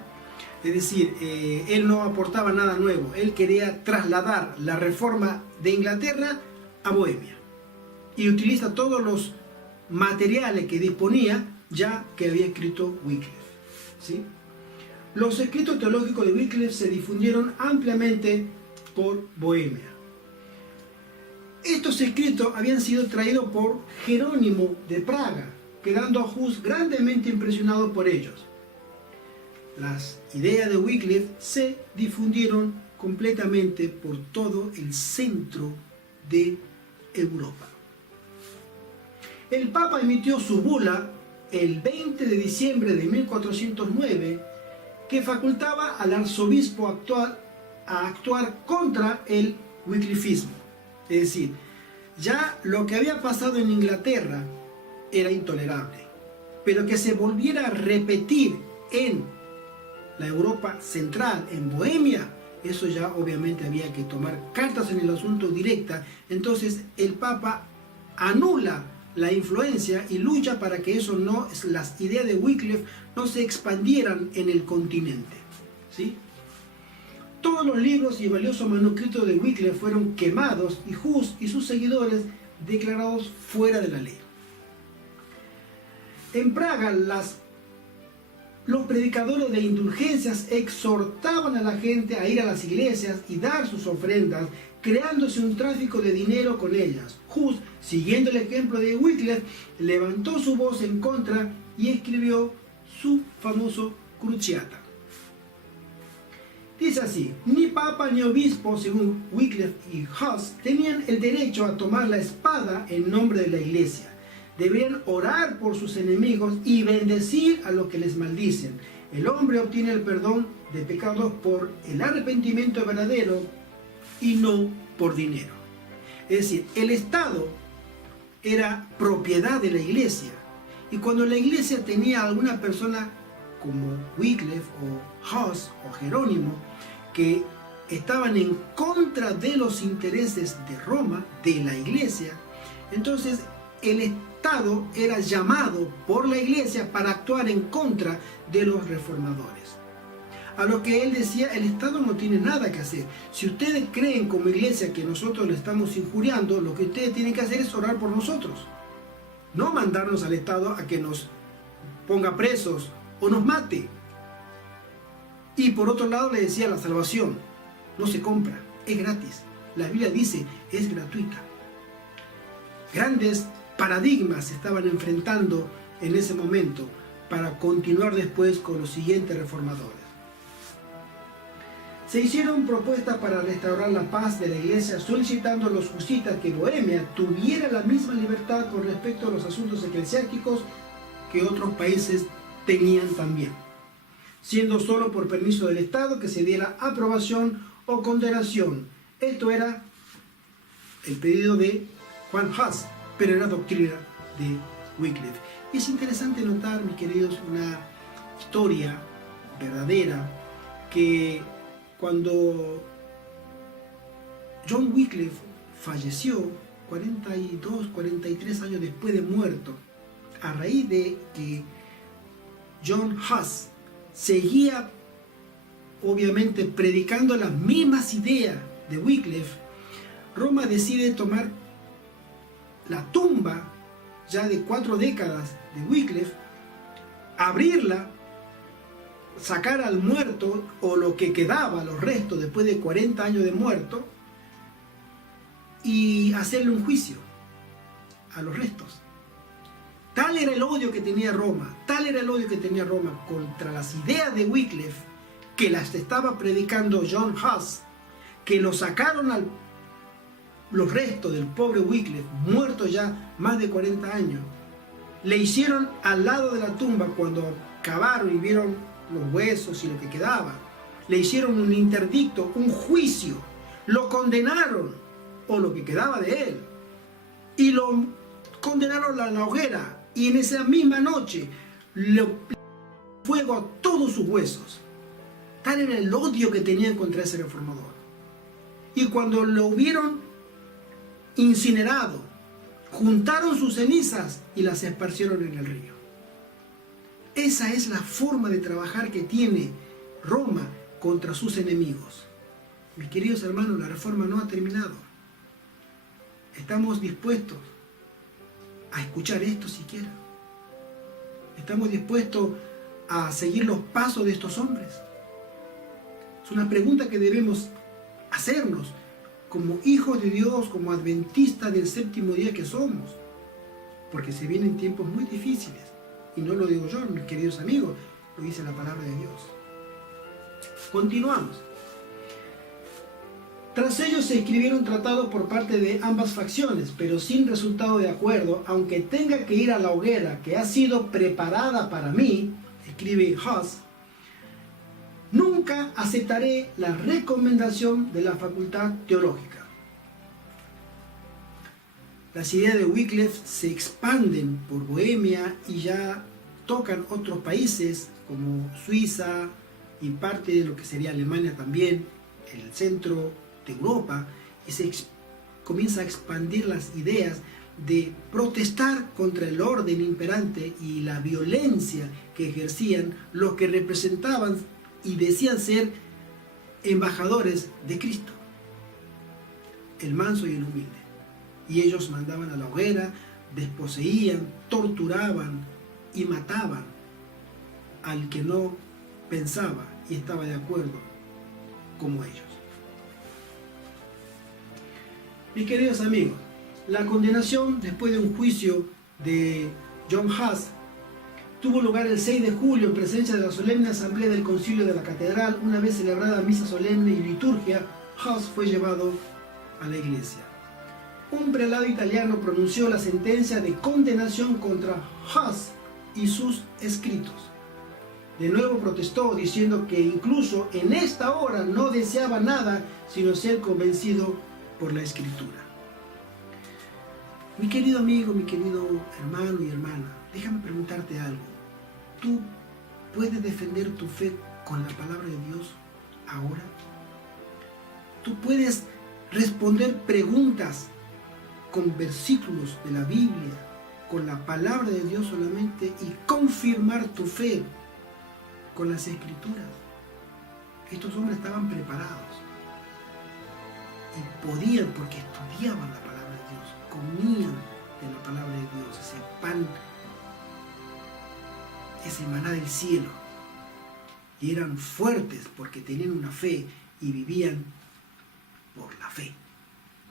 Es decir, él no aportaba nada nuevo, él quería trasladar la reforma de Inglaterra a Bohemia, y utiliza todos los materiales que disponía ya que había escrito Wycliffe, ¿sí? Los escritos teológicos de Wycliffe se difundieron ampliamente por Bohemia. Estos escritos habían sido traídos por Jerónimo de Praga, quedando a Hus grandemente impresionado por ellos. Las ideas de Wycliffe se difundieron completamente por todo el centro de Europa. El Papa emitió su bula el 20 de diciembre de 1409, que facultaba al arzobispo actual a actuar contra el wyclifismo. Es decir, ya lo que había pasado en Inglaterra era intolerable, pero que se volviera a repetir en la Europa central, en Bohemia, eso ya obviamente había que tomar cartas en el asunto directa. Entonces el Papa anula la influencia y lucha para que eso no, las ideas de Wycliffe no se expandieran en el continente, ¿sí? Todos los libros y valiosos manuscritos de Wycliffe fueron quemados y Hus y sus seguidores declarados fuera de la ley. En Praga, los predicadores de indulgencias exhortaban a la gente a ir a las iglesias y dar sus ofrendas, creándose un tráfico de dinero con ellas. Hus, siguiendo el ejemplo de Wycliffe, levantó su voz en contra y escribió su famoso Cruciata. Dice así: ni papa ni obispo, según Wycliffe y Hus, tenían el derecho a tomar la espada en nombre de la iglesia. Deberían orar por sus enemigos y bendecir a los que les maldicen. El hombre obtiene el perdón de pecados por el arrepentimiento verdadero y no por dinero. Es decir, el Estado era propiedad de la iglesia, y cuando la iglesia tenía a alguna persona como Wycliffe o Hus o Jerónimo que estaban en contra de los intereses de Roma, de la iglesia, entonces el Estado era llamado por la iglesia para actuar en contra de los reformadores. A lo que él decía, el Estado no tiene nada que hacer. Si ustedes creen como iglesia que nosotros le estamos injuriando, lo que ustedes tienen que hacer es orar por nosotros. No mandarnos al Estado a que nos ponga presos o nos mate. Y por otro lado le decía, la salvación no se compra, es gratis. La Biblia dice, es gratuita. Grandes paradigmas se estaban enfrentando en ese momento para continuar después con los siguientes reformadores. Se hicieron propuestas para restaurar la paz de la iglesia, solicitando a los husistas que Bohemia tuviera la misma libertad con respecto a los asuntos eclesiásticos que otros países tenían también, siendo solo por permiso del Estado que se diera aprobación o condenación. Esto era el pedido de Juan Hus, pero era doctrina de Wycliffe. Y es interesante notar, mis queridos, una historia verdadera que cuando John Wycliffe falleció 42, 43 años después de muerto, a raíz de que John Huss seguía obviamente predicando las mismas ideas de Wycliffe, Roma decide tomar la tumba ya de 4 décadas de Wycliffe, abrirla, sacar al muerto o lo que quedaba, los restos después de 40 años de muerto, y hacerle un juicio a los restos. Tal era el odio que tenía Roma, contra las ideas de Wycliffe, que las estaba predicando John Huss, que lo sacaron los restos del pobre Wycliffe, muerto ya más de 40 años. Le hicieron al lado de la tumba, cuando cavaron y vieron los huesos y lo que quedaba, le hicieron un interdicto, un juicio, lo condenaron, o lo que quedaba de él, y lo condenaron a la hoguera, y en esa misma noche le fuego a todos sus huesos. Tal era el odio que tenían contra ese reformador. Y cuando lo hubieron incinerado, juntaron sus cenizas y las esparcieron en el río. Esa es la forma de trabajar que tiene Roma contra sus enemigos. Mis queridos hermanos, la reforma no ha terminado. ¿Estamos dispuestos a escuchar esto siquiera? ¿Estamos dispuestos a seguir los pasos de estos hombres? Es una pregunta que debemos hacernos como hijos de Dios, como adventistas del séptimo día que somos, porque se vienen tiempos muy difíciles, y no lo digo yo, mis queridos amigos, lo dice la palabra de Dios. Continuamos. Tras ellos se escribieron tratados por parte de ambas facciones, pero sin resultado de acuerdo, aunque tenga que ir a la hoguera que ha sido preparada para mí, escribe Huss, nunca aceptaré la recomendación de la facultad teológica. Las ideas de Wycliffe se expanden por Bohemia y ya tocan otros países como Suiza y parte de lo que sería Alemania también, el centro de Europa, y se comienza a expandir las ideas de protestar contra el orden imperante y la violencia que ejercían los que representaban y decían ser embajadores de Cristo, el manso y el humilde. Y ellos mandaban a la hoguera, desposeían, torturaban y mataban al que no pensaba y estaba de acuerdo como ellos. Mis queridos amigos, la condenación después de un juicio de John Huss tuvo lugar el 6 de julio en presencia de la solemne asamblea del concilio de la catedral. Una vez celebrada misa solemne y liturgia, Huss fue llevado a la iglesia. Un prelado italiano pronunció la sentencia de condenación contra Huss y sus escritos. De nuevo protestó diciendo que incluso en esta hora no deseaba nada sino ser convencido por la escritura. Mi querido amigo, mi querido hermano y hermana, déjame preguntarte algo. ¿Tú puedes defender tu fe con la palabra de Dios ahora? ¿Tú puedes responder preguntas con versículos de la Biblia, con la palabra de Dios solamente, y confirmar tu fe con las escrituras? Estos hombres estaban preparados y podían, porque estudiaban la palabra de Dios, comían de la palabra de Dios, ese pan, ese maná del cielo, y eran fuertes porque tenían una fe y vivían por la fe.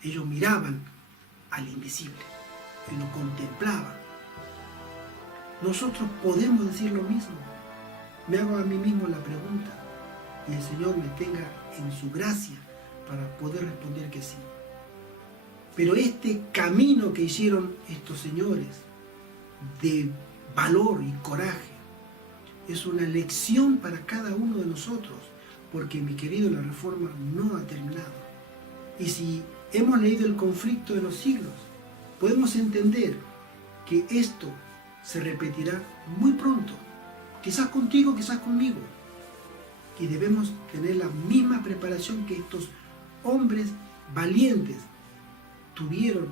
Ellos miraban al invisible y lo contemplaban. Nosotros podemos decir lo mismo. Me hago a mí mismo la pregunta y el Señor me tenga en su gracia para poder responder que sí. Pero este camino que hicieron estos señores de valor y coraje es una lección para cada uno de nosotros, porque, mi querido, la reforma no ha terminado. Y si hemos leído el conflicto de los siglos, podemos entender que esto se repetirá muy pronto, quizás contigo, quizás conmigo, Y debemos tener la misma preparación que estos hombres valientes tuvieron,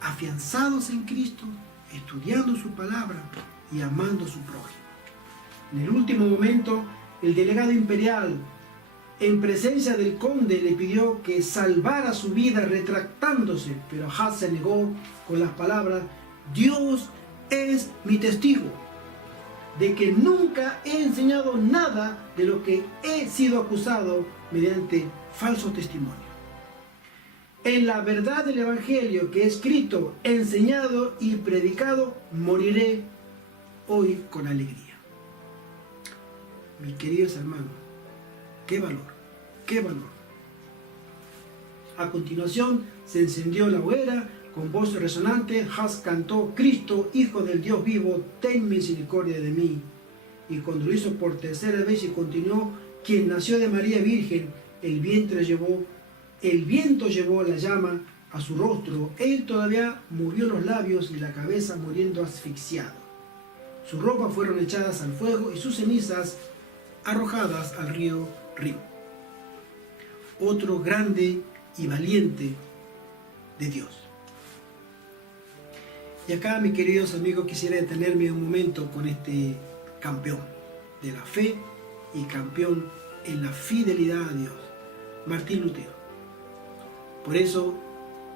afianzados en Cristo, estudiando su palabra y amando a su prójimo. En el último momento, el delegado imperial, en presencia del conde, le pidió que salvara su vida retractándose, pero Ahaz se negó con las palabras: Dios es mi testigo de que nunca he enseñado nada de lo que he sido acusado mediante falso testimonio. En la verdad del Evangelio que he escrito, enseñado y predicado, moriré hoy con alegría. Mis queridos hermanos, qué valor, qué valor. A continuación se encendió la hoguera, con voz resonante, Ahaz cantó: Cristo, Hijo del Dios vivo, ten misericordia de mí. Y cuando lo hizo por tercera vez y continuó: quien nació de María Virgen, el viento llevó la llama a su rostro, él todavía movió los labios y la cabeza muriendo asfixiado. Sus ropas fueron echadas al fuego y sus cenizas arrojadas al río Rin. Otro grande y valiente de Dios. Y acá, mis queridos amigos, quisiera detenerme un momento con este campeón de la fe y campeón en la fidelidad a Dios, Martín Lutero. Por eso,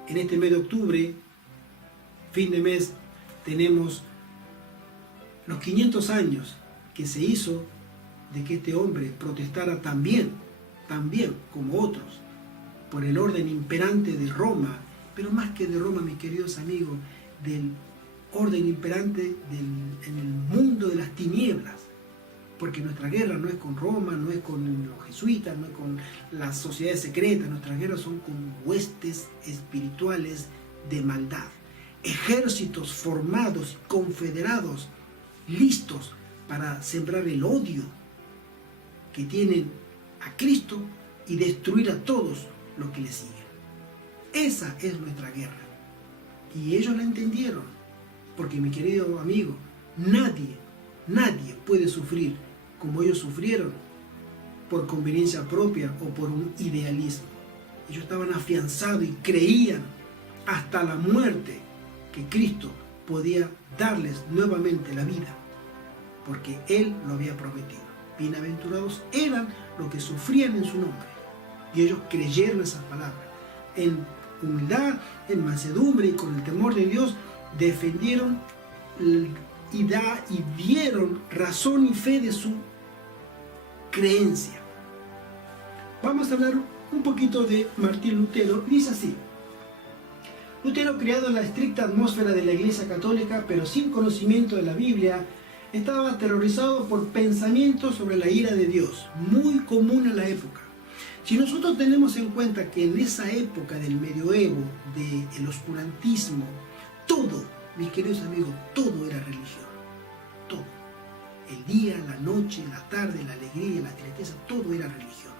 en este mes de octubre, fin de mes, tenemos los 500 años que se hizo de que este hombre protestara también como otros, por el orden imperante de Roma, pero más que de Roma, mis queridos amigos, del orden imperante en el mundo de las tinieblas, porque nuestra guerra no es con Roma, no es con los jesuitas, no es con las sociedades secretas, nuestras guerras son con huestes espirituales de maldad, ejércitos formados, confederados, listos para sembrar el odio que tienen a Cristo y destruir a todos los que le siguen. Esa es nuestra guerra. Y ellos la entendieron, porque, mi querido amigo, nadie puede sufrir como ellos sufrieron por conveniencia propia o por un idealismo. Ellos estaban afianzados y creían hasta la muerte que Cristo podía darles nuevamente la vida, porque Él lo había prometido. Bienaventurados eran los que sufrían en su nombre, y ellos creyeron esas palabras. En humildad, en mansedumbre y con el temor de Dios, defendieron y dieron razón y fe de su creencia. Vamos a hablar un poquito de Martín Lutero. Dice así: Lutero, criado en la estricta atmósfera de la Iglesia Católica, pero sin conocimiento de la Biblia, estaba aterrorizado por pensamientos sobre la ira de Dios, muy común en la época. Si nosotros tenemos en cuenta que en esa época del medioevo, del oscurantismo, todo, mis queridos amigos, todo era religión. Todo. El día, la noche, la tarde, la alegría, la tristeza, todo era religión.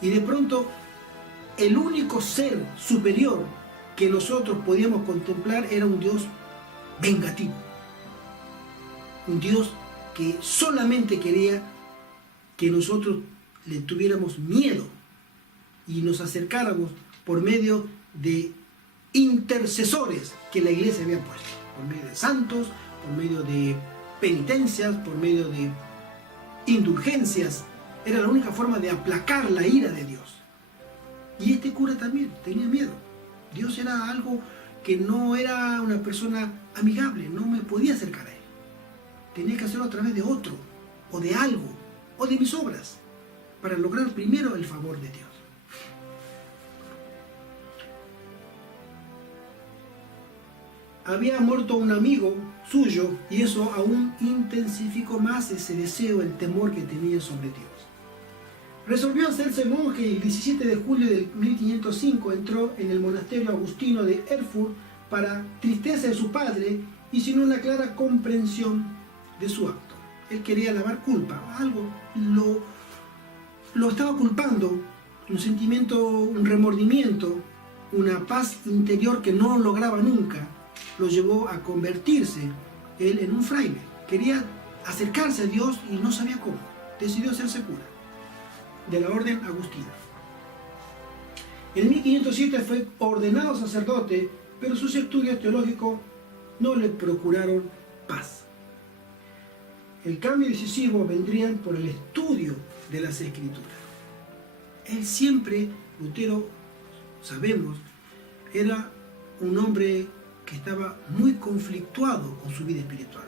Y de pronto, el único ser superior que nosotros podíamos contemplar era un Dios vengativo. Un Dios que solamente quería que nosotros le tuviéramos miedo y nos acercáramos por medio de intercesores que la iglesia había puesto, por medio de santos, por medio de penitencias, por medio de indulgencias. Era la única forma de aplacar la ira de Dios. Y este cura también tenía miedo. Dios era algo que no era una persona amigable, no me podía acercar a Él. Tenía que hacerlo a través de otro, o de algo, o de mis obras, para lograr primero el favor de Dios. Había muerto un amigo suyo y eso aún intensificó más ese deseo, el temor que tenía sobre Dios. Resolvió hacerse monje y el 17 de julio de 1505 entró en el monasterio agustino de Erfurt para tristeza de su padre y sin una clara comprensión de su acto. Él quería lavar culpa, algo lo estaba culpando, un sentimiento, un remordimiento, una paz interior que no lograba nunca, lo llevó a convertirse él en un fraile. Quería acercarse a Dios y no sabía cómo. decidió hacerse cura de la orden agustina. En 1507 fue ordenado sacerdote, pero sus estudios teológicos no le procuraron paz. El cambio decisivo vendría por el estudio de las Escrituras. Él siempre, Lutero, sabemos, era un hombre que estaba muy conflictuado con su vida espiritual.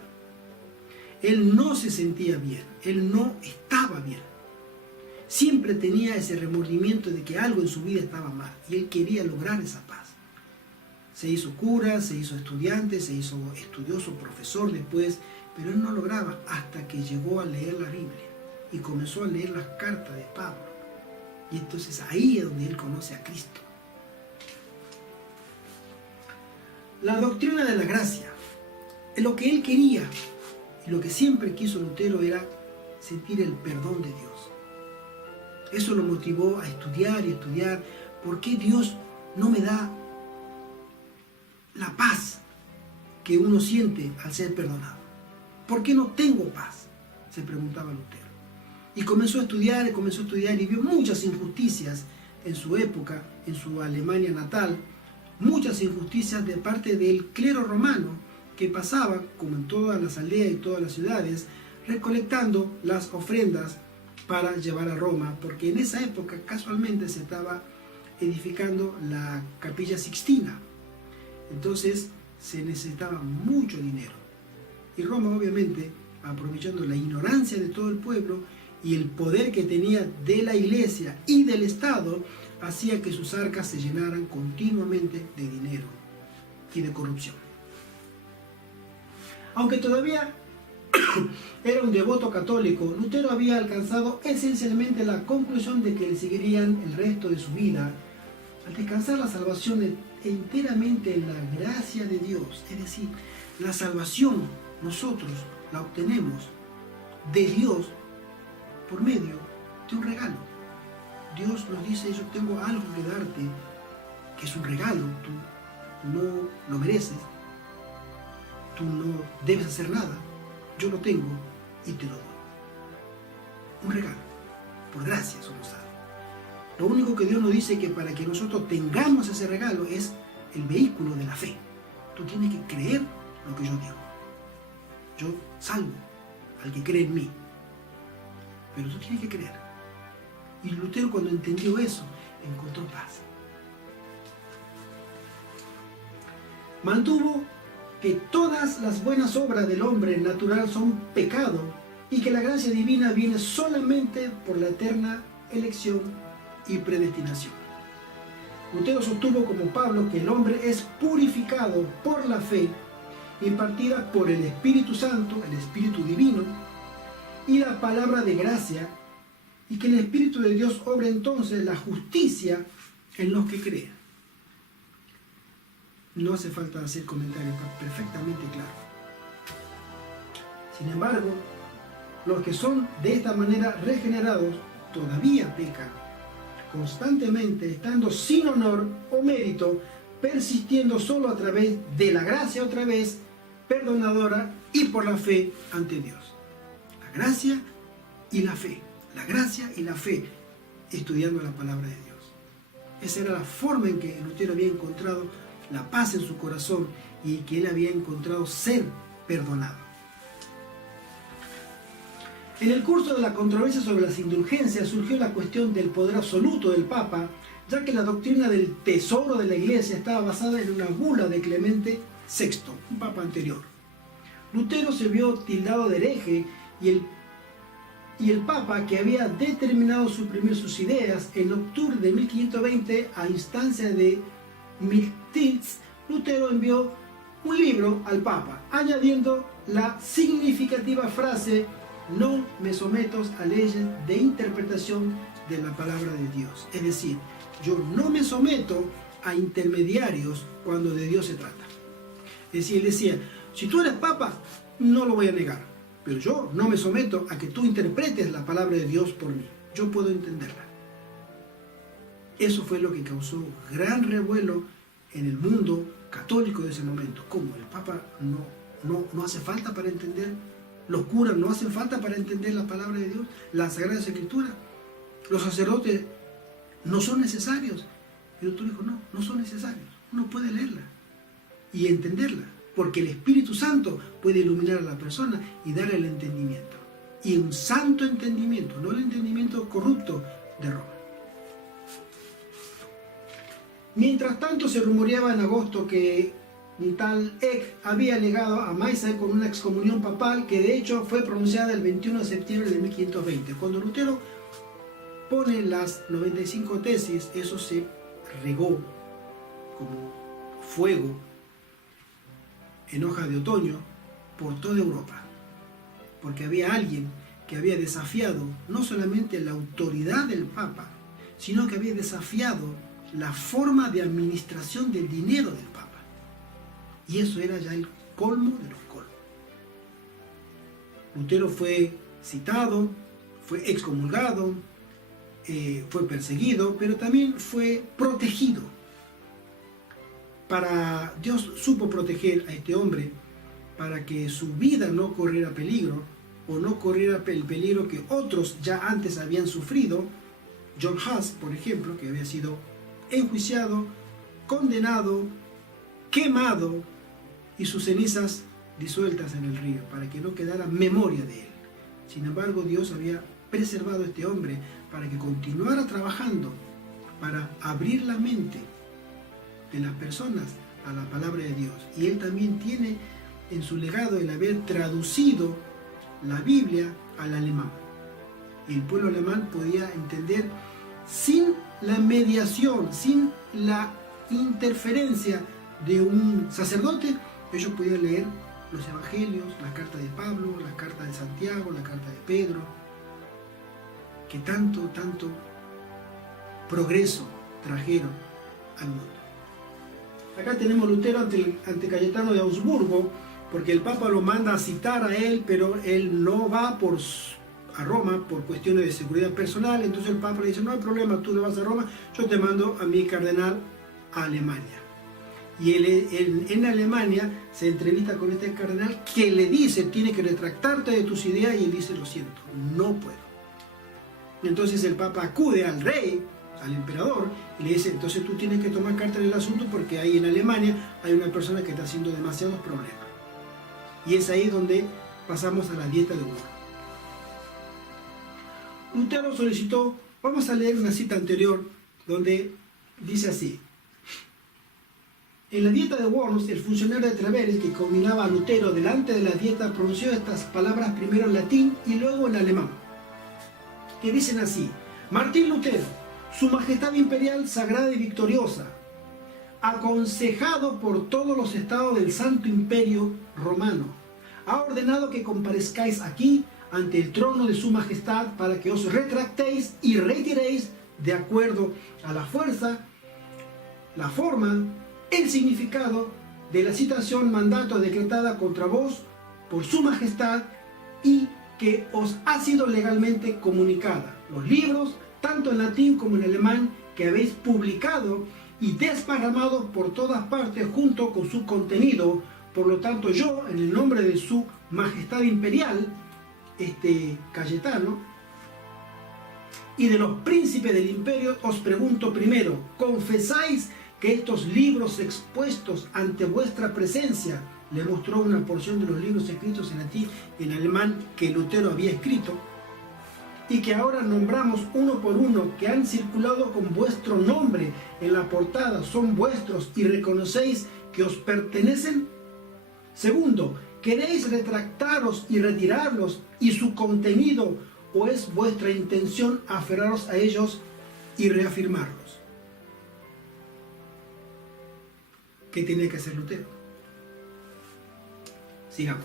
Él no se sentía bien, él no estaba bien. Siempre tenía ese remordimiento de que algo en su vida estaba mal y él quería lograr esa paz. Se hizo cura, se hizo estudiante, se hizo estudioso, profesor después, pero él no lograba hasta que llegó a leer la Biblia y comenzó a leer las cartas de Pablo. Y entonces ahí es donde él conoce a Cristo. La doctrina de la gracia, lo que él quería y lo que siempre quiso Lutero era sentir el perdón de Dios. Eso lo motivó a estudiar y estudiar. ¿Por qué Dios no me da la paz que uno siente al ser perdonado? ¿Por qué no tengo paz?, se preguntaba Lutero. Y comenzó a estudiar y vio muchas injusticias en su época, en su Alemania natal, muchas injusticias de parte del clero romano que pasaba, como en todas las aldeas y todas las ciudades, recolectando las ofrendas para llevar a Roma, porque en esa época casualmente se estaba edificando la Capilla Sixtina. Entonces se necesitaba mucho dinero. Y Roma, obviamente, aprovechando la ignorancia de todo el pueblo y el poder que tenía de la iglesia y del Estado, hacía que sus arcas se llenaran continuamente de dinero y de corrupción. Aunque todavía era un devoto católico, Lutero había alcanzado esencialmente la conclusión de que le seguirían el resto de su vida al descansar la salvación enteramente en la gracia de Dios. Es decir, la salvación nosotros la obtenemos de Dios por medio de un regalo. Dios nos dice: yo tengo algo que darte, que es un regalo, tú no lo mereces, tú no debes hacer nada, yo lo tengo y te lo doy. Un regalo, por gracia somos salvos. Lo único que Dios nos dice que para que nosotros tengamos ese regalo es el vehículo de la fe. Tú tienes que creer lo que yo digo. Yo salvo al que cree en mí, pero tú tienes que creer. Y Lutero, cuando entendió eso, encontró paz. Mantuvo que todas las buenas obras del hombre natural son pecado y que la gracia divina viene solamente por la eterna elección y predestinación. Lutero sostuvo, como Pablo, que el hombre es purificado por la fe impartida por el Espíritu Santo, el Espíritu Divino, y la palabra de gracia, y que el Espíritu de Dios obra entonces la justicia en los que creen. No hace falta hacer comentarios, está perfectamente claro. Sin embargo, los que son de esta manera regenerados todavía pecan, constantemente estando sin honor o mérito, persistiendo solo a través de la gracia otra vez, perdonadora y por la fe ante Dios. La gracia y la fe, la gracia y la fe, estudiando la palabra de Dios. Esa era la forma en que Lutero había encontrado la paz en su corazón y que él había encontrado ser perdonado. En el curso de la controversia sobre las indulgencias surgió la cuestión del poder absoluto del Papa, ya que la doctrina del tesoro de la Iglesia estaba basada en una bula de Clemente VI, un papa anterior. Lutero se vio tildado de hereje y el papa, que había determinado suprimir sus ideas en octubre de 1520 a instancia de Miltitz, Lutero envió un libro al papa, añadiendo la significativa frase: no me someto a leyes de interpretación de la palabra de Dios. Es decir, yo no me someto a intermediarios cuando de Dios se trata. Es decir, él decía: si tú eres papa, no lo voy a negar, pero yo no me someto a que tú interpretes la palabra de Dios por mí. Yo puedo entenderla. Eso fue lo que causó gran revuelo en el mundo católico de ese momento. ¿Cómo? ¿El Papa no hace falta para entender Los curas no hacen falta para entender la palabra de Dios, la Sagrada Escritura. Los sacerdotes no son necesarios. Y el doctor dijo, no, no son necesarios. Uno puede leerla y entenderla, porque el Espíritu Santo puede iluminar a la persona y darle el entendimiento. Y un santo entendimiento, no el entendimiento corrupto de Roma. Mientras tanto, se rumoreaba en agosto que un tal Eck había legado a Maisa con una excomunión papal que de hecho fue pronunciada el 21 de septiembre de 1520. Cuando Lutero pone las 95 tesis, eso se regó como fuego en hoja de otoño por toda Europa, porque había alguien que había desafiado no solamente la autoridad del Papa, sino que había desafiado la forma de administración del dinero del Papa. Y eso era ya el colmo de los colmos. Lutero fue citado, fue excomulgado, fue perseguido, pero también fue protegido. Dios supo proteger a este hombre para que su vida no corriera peligro, o no corriera el peligro que otros ya antes habían sufrido. John Huss, por ejemplo, que había sido enjuiciado, condenado, quemado y sus cenizas disueltas en el río, para que no quedara memoria de él. Sin embargo, Dios había preservado a este hombre para que continuara trabajando, para abrir la mente de las personas a la palabra de Dios. Y él también tiene en su legado el haber traducido la Biblia al alemán. Y el pueblo alemán podía entender sin la mediación, sin la interferencia de un sacerdote. Ellos podían leer los evangelios, la carta de Pablo, la carta de Santiago, la carta de Pedro, que tanto progreso trajeron al mundo. Acá tenemos Lutero ante Cayetano de Augsburgo, porque el Papa lo manda a citar a él, pero él no va a Roma por cuestiones de seguridad personal. Entonces el Papa le dice, no hay problema, tú no vas a Roma, yo te mando a mi cardenal a Alemania. Y él en Alemania se entrevista con este cardenal que le dice, tiene que retractarte de tus ideas, y él dice, lo siento, no puedo. Entonces el Papa acude al rey, al emperador, y le dice, entonces tú tienes que tomar carta en el asunto, porque ahí en Alemania hay una persona que está haciendo demasiados problemas. Y es ahí donde pasamos a la dieta de Worms. Lutero solicitó, vamos a leer una cita anterior, donde dice así: en la dieta de Worms, el funcionario de Treveri que combinaba a Lutero delante de la dieta pronunció estas palabras primero en latín y luego en alemán, que dicen así: Martín Lutero, su majestad imperial sagrada y victoriosa, aconsejado por todos los estados del Santo Imperio Romano, ha ordenado que comparezcáis aquí ante el trono de su majestad para que os retractéis y retiréis de acuerdo a la fuerza, la forma, el significado de la citación mandato decretada contra vos por su majestad y que os ha sido legalmente comunicada. Los libros, tanto en latín como en alemán, que habéis publicado y desparramado por todas partes junto con su contenido. Por lo tanto, yo, en el nombre de su majestad imperial, Cayetano, y de los príncipes del imperio, os pregunto primero, ¿confesáis que estos libros expuestos ante vuestra presencia? Le mostró una porción de los libros escritos en latín y en alemán que Lutero había escrito, y que ahora nombramos uno por uno, que han circulado con vuestro nombre en la portada, son vuestros y reconocéis que os pertenecen. Segundo, ¿queréis retractaros y retirarlos y su contenido, o es vuestra intención aferraros a ellos y reafirmarlos? ¿Qué tiene que hacer Lutero? Sigamos.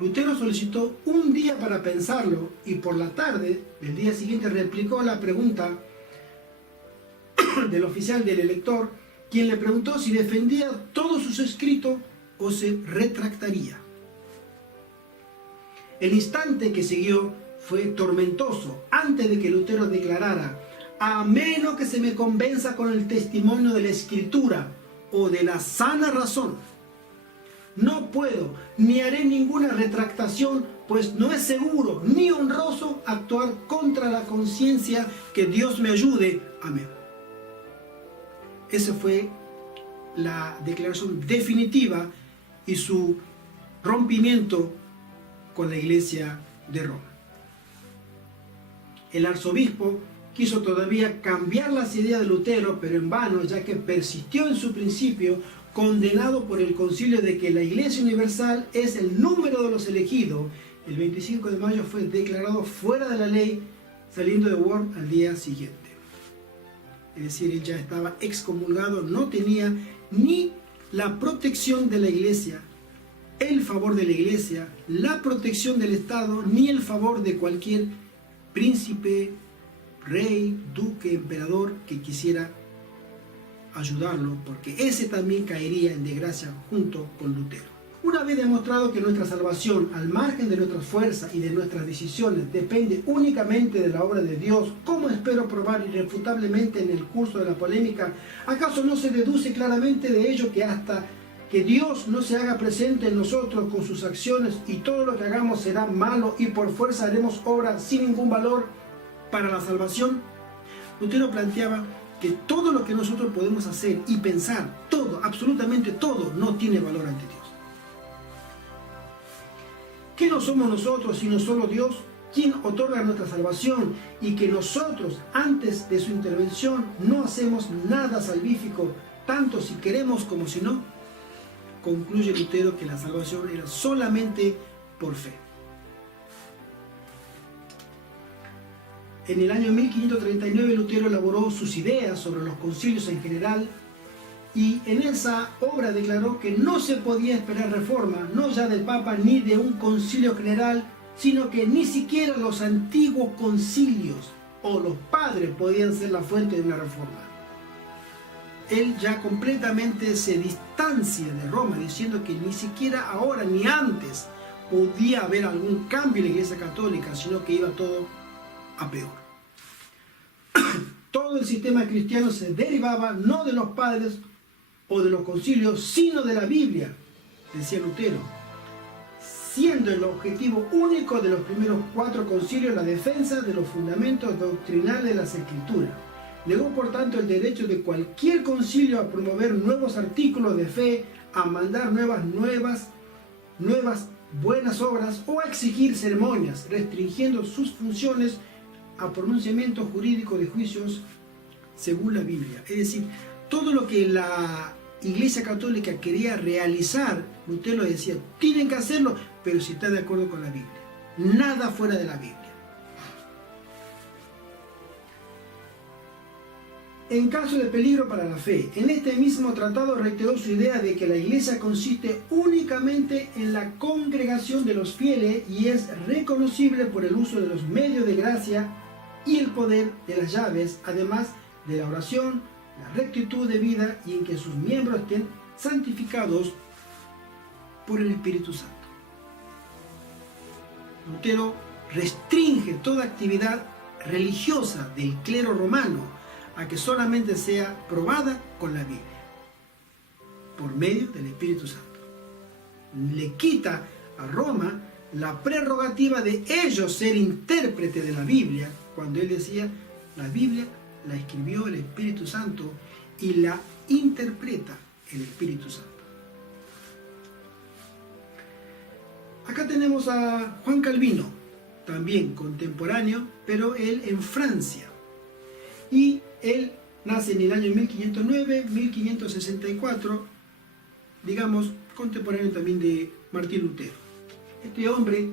Lutero solicitó un día para pensarlo y por la tarde del día siguiente replicó la pregunta del oficial del elector, quien le preguntó si defendía todos sus escritos o se retractaría. El instante que siguió fue tormentoso antes de que Lutero declarara: a menos que se me convenza con el testimonio de la Escritura o de la sana razón. no puedo, ni haré ninguna retractación, pues no es seguro ni honroso actuar contra la conciencia. Que Dios me ayude. Amén. Esa fue la declaración definitiva y su rompimiento con la Iglesia de Roma. El arzobispo quiso todavía cambiar las ideas de Lutero, pero en vano, ya que persistió en su principio, condenado por el concilio de que la Iglesia Universal es el número de los elegidos. El 25 de mayo fue declarado fuera de la ley, saliendo de Worms al día siguiente. Es decir, él ya estaba excomulgado, no tenía ni la protección de la Iglesia, el favor de la Iglesia, la protección del Estado, ni el favor de cualquier príncipe, rey, duque, emperador que quisiera ayudarlo, porque ese también caería en desgracia junto con Lutero. Una vez demostrado que nuestra salvación, al margen de nuestras fuerzas y de nuestras decisiones, depende únicamente de la obra de Dios, ¿cómo espero probar irrefutablemente en el curso de la polémica? ¿Acaso no se deduce claramente de ello que hasta que Dios no se haga presente en nosotros con sus acciones, y todo lo que hagamos será malo y por fuerza haremos obra sin ningún valor para la salvación? Lutero planteaba que todo lo que nosotros podemos hacer y pensar, todo, absolutamente todo, no tiene valor ante Dios. ¿Qué no somos nosotros sino solo Dios, quien otorga nuestra salvación, y que nosotros, antes de su intervención, no hacemos nada salvífico, tanto si queremos como si no? Concluye Lutero que la salvación era solamente por fe. En el año 1539 Lutero elaboró sus ideas sobre los concilios en general, y en esa obra declaró que no se podía esperar reforma, no ya del Papa ni de un concilio general, sino que ni siquiera los antiguos concilios o los padres podían ser la fuente de una reforma. Él ya completamente se distancia de Roma, diciendo que ni siquiera ahora ni antes podía haber algún cambio en la Iglesia Católica, sino que iba todo a peor. Todo el sistema cristiano se derivaba no de los padres o de los concilios, sino de la Biblia, decía Lutero, siendo el objetivo único de los primeros 4 concilios la defensa de los fundamentos doctrinales de las Escrituras. Negó por tanto el derecho de cualquier concilio a promover nuevos artículos de fe, a mandar nuevas buenas obras o a exigir ceremonias, restringiendo sus funciones a pronunciamientos jurídicos de juicios según la Biblia. Es decir, todo lo que la Iglesia Católica quería realizar, Lutero decía, tienen que hacerlo, pero si está de acuerdo con la Biblia. Nada fuera de la Biblia. En caso de peligro para la fe, en este mismo tratado reiteró su idea de que la Iglesia consiste únicamente en la congregación de los fieles y es reconocible por el uso de los medios de gracia y el poder de las llaves, además de la oración, la rectitud de vida, y en que sus miembros estén santificados por el Espíritu Santo. Lutero restringe toda actividad religiosa del clero romano a que solamente sea probada con la Biblia, por medio del Espíritu Santo. Le quita a Roma la prerrogativa de ellos ser intérprete de la Biblia, cuando él decía, la Biblia la escribió el Espíritu Santo y la interpreta el Espíritu Santo. Acá tenemos a Juan Calvino, también contemporáneo, pero él en Francia. Y él nace en el año 1509, 1564, digamos, contemporáneo también de Martín Lutero. Este hombre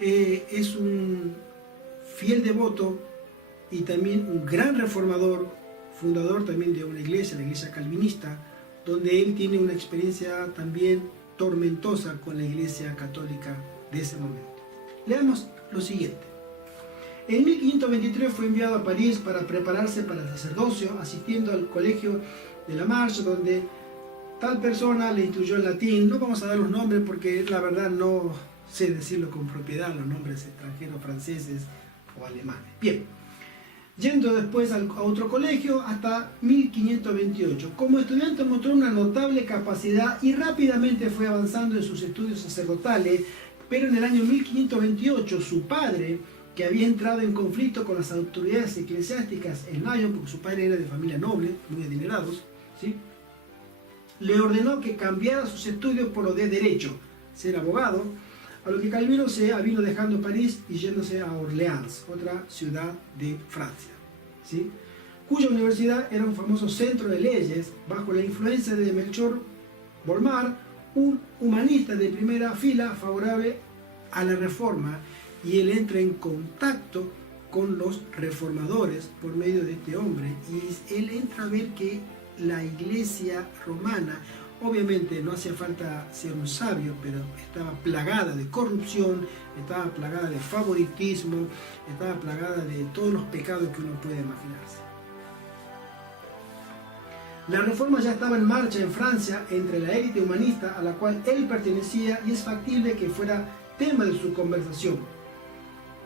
es un fiel devoto y también un gran reformador, fundador también de una iglesia, la iglesia calvinista, donde él tiene una experiencia también tormentosa con la iglesia católica de ese momento. Leamos lo siguiente. En 1523 fue enviado a París para prepararse para el sacerdocio, asistiendo al colegio de la Marche, donde tal persona le instruyó en latín. No vamos a dar los nombres porque la verdad no sé decirlo con propiedad, los nombres extranjeros, franceses o alemanes. Bien, yendo después a otro colegio hasta 1528. Como estudiante mostró una notable capacidad y rápidamente fue avanzando en sus estudios sacerdotales, pero en el año 1528 su padre, que había entrado en conflicto con las autoridades eclesiásticas en Lyon, porque su padre era de familia noble, muy adinerados, ¿sí?, le ordenó que cambiara sus estudios por los de Derecho, ser abogado, a lo que Calvino se vino dejando París y yéndose a Orleans, otra ciudad de Francia, ¿sí?, cuya universidad era un famoso centro de leyes, bajo la influencia de Melchior Bolmar, un humanista de primera fila favorable a la reforma, y él entra en contacto con los reformadores por medio de este hombre, y él entra a ver que la iglesia romana, obviamente no hacía falta ser un sabio, pero estaba plagada de corrupción, estaba plagada de favoritismo, estaba plagada de todos los pecados que uno puede imaginarse. La reforma ya estaba en marcha en Francia entre la élite humanista a la cual él pertenecía, y es factible que fuera tema de su conversación.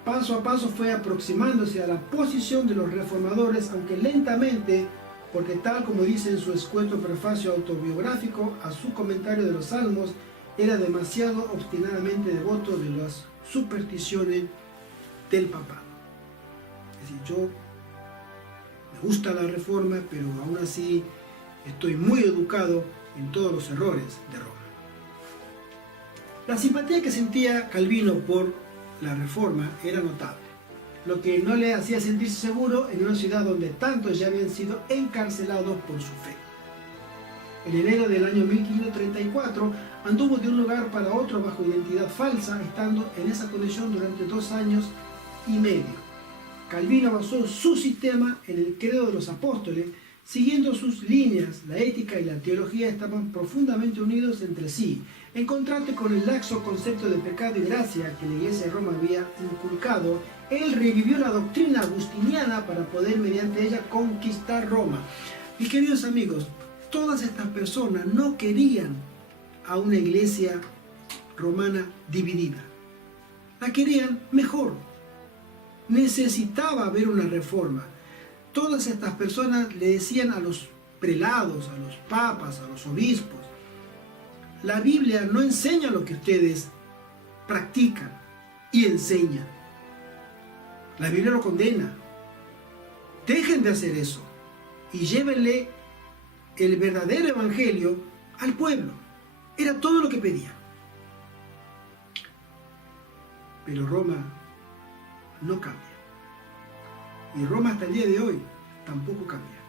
Paso a paso fue aproximándose a la posición de los reformadores, aunque lentamente, porque tal como dice en su escueto prefacio autobiográfico a su comentario de los Salmos, era demasiado obstinadamente devoto de las supersticiones del papado. Es decir, yo me gusta la reforma, pero aún así estoy muy educado en todos los errores de Roma. La simpatía que sentía Calvino por la reforma era notable, lo que no le hacía sentirse seguro en una ciudad donde tantos ya habían sido encarcelados por su fe. En enero del año 1534 anduvo de un lugar para otro bajo identidad falsa, estando en esa condición durante 2 años y medio. Calvino basó su sistema en el credo de los apóstoles, siguiendo sus líneas. La ética y la teología estaban profundamente unidos entre sí, en contraste con el laxo concepto de pecado y gracia que la Iglesia de Roma había inculcado. Él revivió la doctrina agustiniana para poder mediante ella conquistar Roma. Mis queridos amigos, todas estas personas no querían a una iglesia romana dividida. La querían mejor. Necesitaba haber una reforma. Todas estas personas le decían a los prelados, a los papas, a los obispos: la Biblia no enseña lo que ustedes practican y enseñan. La Biblia lo condena. Dejen de hacer eso y llévenle el verdadero evangelio al pueblo. Era todo lo que pedían. Pero Roma no cambia. Y Roma hasta el día de hoy tampoco cambia.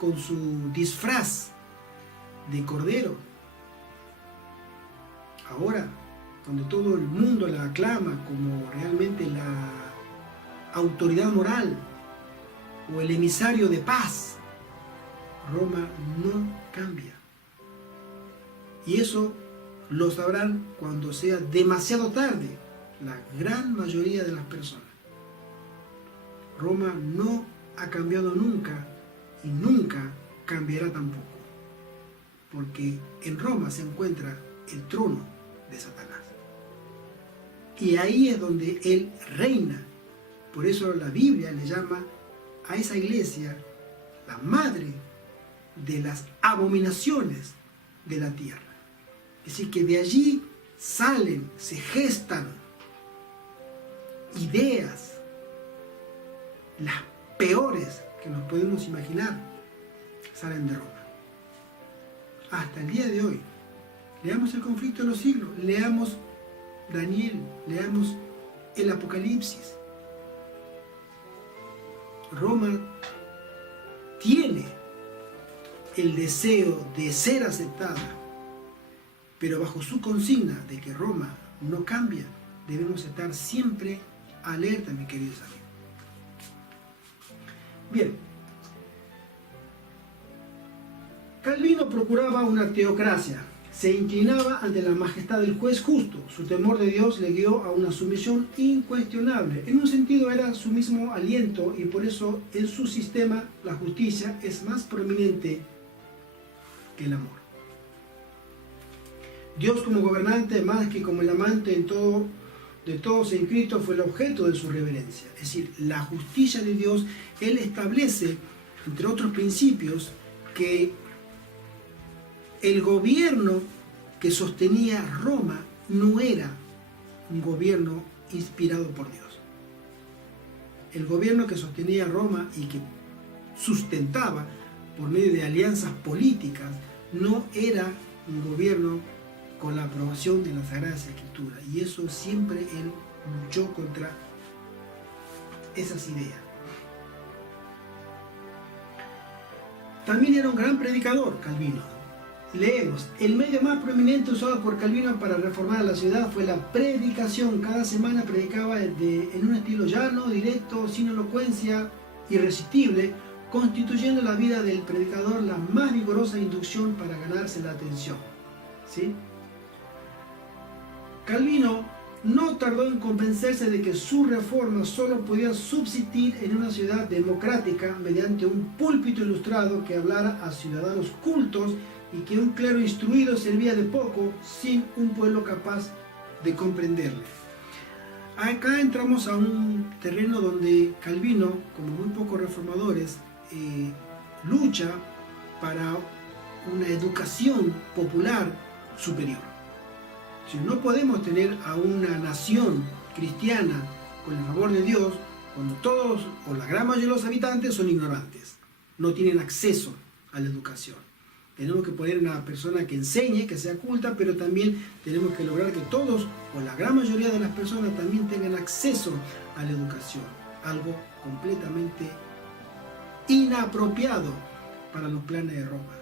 Con su disfraz de cordero, ahora, donde todo el mundo la aclama como realmente la autoridad moral o el emisario de paz, Roma no cambia. Y eso lo sabrán cuando sea demasiado tarde la gran mayoría de las personas. Roma no ha cambiado nunca y nunca cambiará tampoco, porque en Roma se encuentra el trono de Satanás. Y ahí es donde él reina. Por eso la Biblia le llama a esa iglesia la madre de las abominaciones de la tierra. Es decir, que de allí salen, se gestan ideas, las peores que nos podemos imaginar, salen de Roma. Hasta el día de hoy. Leamos el conflicto de los siglos, leamos Daniel, leamos el Apocalipsis. Roma tiene el deseo de ser aceptada, pero bajo su consigna de que Roma no cambia, debemos estar siempre alerta, mis queridos amigos. Bien, Calvino procuraba una teocracia, se inclinaba ante la majestad del juez justo. Su temor de Dios le guió a una sumisión incuestionable. En un sentido era su mismo aliento, y por eso en su sistema la justicia es más prominente que el amor. Dios como gobernante más que como el amante en todo de todos en Cristo fue el objeto de su reverencia. Es decir, la justicia de Dios, Él establece, entre otros principios, que el gobierno que sostenía Roma no era un gobierno inspirado por Dios. El gobierno que sostenía Roma y que sustentaba por medio de alianzas políticas no era un gobierno con la aprobación de las Sagradas Escrituras, y eso siempre él luchó contra esas ideas. También era un gran predicador, Calvino. Leemos: el medio más prominente usado por Calvino para reformar la ciudad fue la predicación. Cada semana predicaba en un estilo llano, directo, sin elocuencia, irresistible, constituyendo la vida del predicador la más vigorosa inducción para ganarse la atención. ¿Sí? Calvino no tardó en convencerse de que su reforma solo podía subsistir en una ciudad democrática mediante un púlpito ilustrado que hablara a ciudadanos cultos, y que un clero instruido servía de poco sin un pueblo capaz de comprenderle. Acá entramos a un terreno donde Calvino, como muy pocos reformadores, lucha para una educación popular superior. Si no podemos tener a una nación cristiana con el favor de Dios cuando todos o la gran mayoría de los habitantes son ignorantes, no tienen acceso a la educación. Tenemos que poner una persona que enseñe, que sea culta, pero también tenemos que lograr que todos o la gran mayoría de las personas también tengan acceso a la educación, algo completamente inapropiado para los planes de Roma.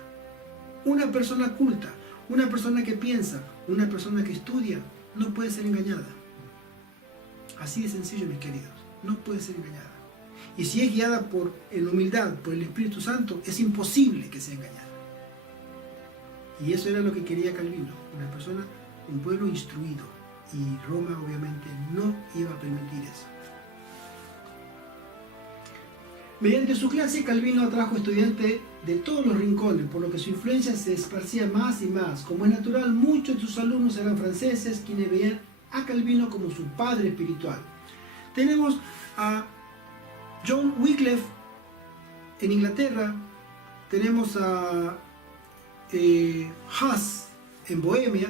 Una persona culta, una persona que piensa, una persona que estudia, no puede ser engañada. Así de sencillo, mis queridos, no puede ser engañada. Y si es guiada en humildad por el Espíritu Santo, es imposible que sea engañada. Y eso era lo que quería Calvino, una persona, un pueblo instruido. Y Roma obviamente no iba a permitir eso. Mediante su clase, Calvino atrajo estudiantes de todos los rincones, por lo que su influencia se esparcía más y más. Como es natural, muchos de sus alumnos eran franceses, quienes veían a Calvino como su padre espiritual. Tenemos a John Wycliffe en Inglaterra, tenemos a Huss en Bohemia,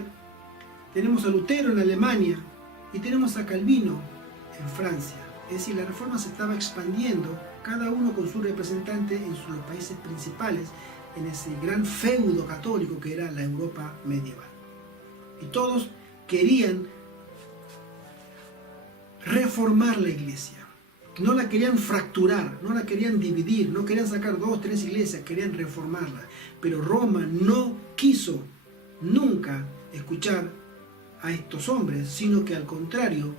tenemos a Lutero en Alemania y tenemos a Calvino en Francia. Es decir, la reforma se estaba expandiendo, cada uno con su representante en sus países principales, en ese gran feudo católico que era la Europa medieval. Y todos querían reformar la iglesia. No la querían fracturar, no la querían dividir, no querían sacar 2 o 3 iglesias, querían reformarla. Pero Roma no quiso nunca escuchar a estos hombres, sino que al contrario,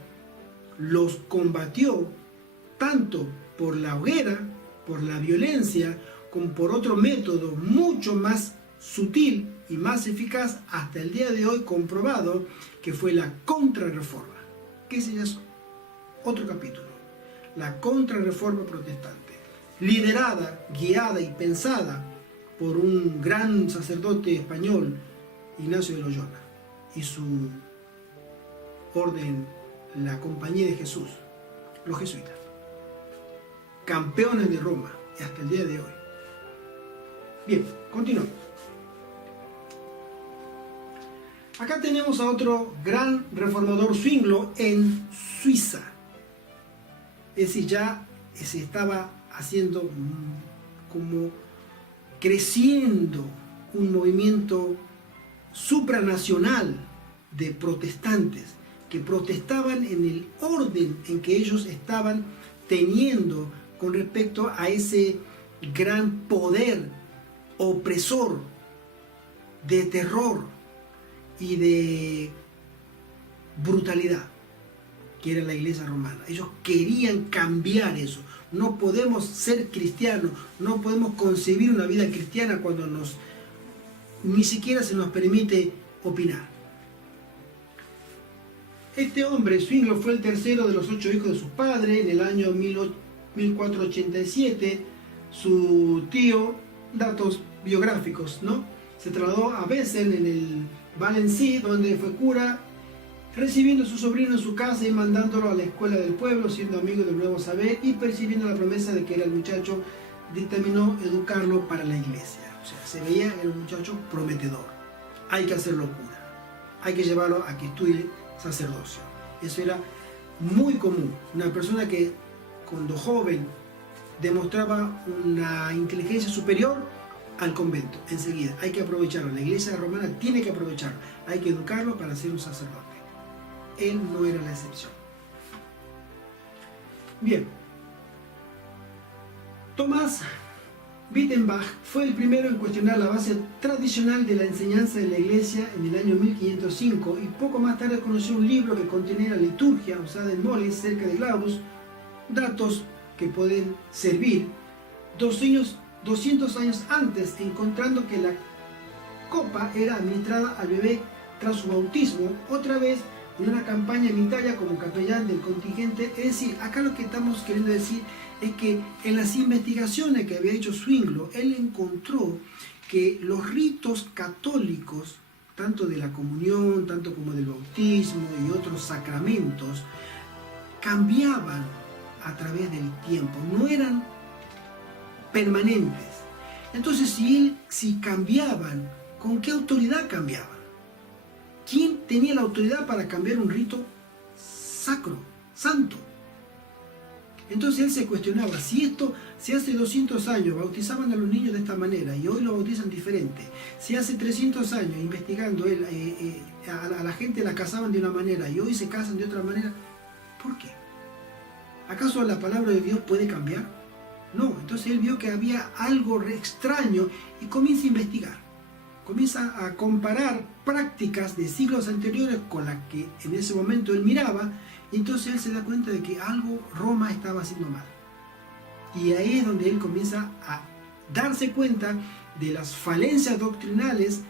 los combatió tanto por la hoguera, por la violencia, como por otro método mucho más sutil y más eficaz, hasta el día de hoy comprobado, que fue la contrarreforma, que ese ya es otro capítulo. La contrarreforma protestante, liderada, guiada y pensada por un gran sacerdote español, Ignacio de Loyola, y su orden, la Compañía de Jesús, los jesuitas, campeones de Roma, y hasta el día de hoy. Bien, continuamos. Acá tenemos a otro gran reformador Zwinglio en Suiza. Es decir, ya se estaba haciendo como creciendo un movimiento supranacional de protestantes que protestaban en el orden en que ellos estaban teniendo con respecto a ese gran poder opresor de terror y de brutalidad que era la iglesia romana. Ellos querían cambiar eso. No podemos ser cristianos, no podemos concebir una vida cristiana cuando ni siquiera se nos permite opinar. Este hombre, Zwinglio, fue el tercero de los 8 hijos de su padre. En el año 1487, su tío, datos biográficos, ¿no?, se trasladó a Wesel, en el Valencia, donde fue cura recibiendo a su sobrino en su casa y mandándolo a la escuela del pueblo, siendo amigo del nuevo saber y percibiendo la promesa de que era el muchacho, dictaminó educarlo para la iglesia. O sea, se veía el muchacho prometedor. Hay que hacer locura, hay que llevarlo a que estudie sacerdocio. Eso era muy común. Una persona que cuando joven demostraba una inteligencia superior al convento, enseguida. Hay que aprovecharlo. La iglesia romana tiene que aprovecharlo. Hay que educarlo para ser un sacerdote. Él no era la excepción. Bien. Tomás Wittenbach fue el primero en cuestionar la base tradicional de la enseñanza de la iglesia en el año 1505 y poco más tarde conoció un libro que contenía la liturgia usada en Moles cerca de Glaubus, datos que pueden servir 200 años antes, encontrando que la copa era administrada al bebé tras su bautismo, otra vez en una campaña en Italia como capellán del contingente. Es decir, acá lo que estamos queriendo decir es que en las investigaciones que había hecho Zwinglio, él encontró que los ritos católicos, tanto de la comunión, tanto como del bautismo y otros sacramentos, cambiaban a través del tiempo, no eran permanentes. Entonces, si cambiaban, ¿con qué autoridad cambiaban? ¿Quién tenía la autoridad para cambiar un rito sacro, santo? Entonces él se cuestionaba, si hace 200 años bautizaban a los niños de esta manera y hoy lo bautizan diferente, si hace 300 años investigando él, a la gente la casaban de una manera y hoy se casan de otra manera, ¿por qué? ¿Acaso la palabra de Dios puede cambiar? No, entonces él vio que había algo extraño y comienza a investigar. Comienza a comparar prácticas de siglos anteriores con las que en ese momento él miraba, y entonces él se da cuenta de que algo Roma estaba haciendo mal. Y ahí es donde él comienza a darse cuenta de las falencias doctrinales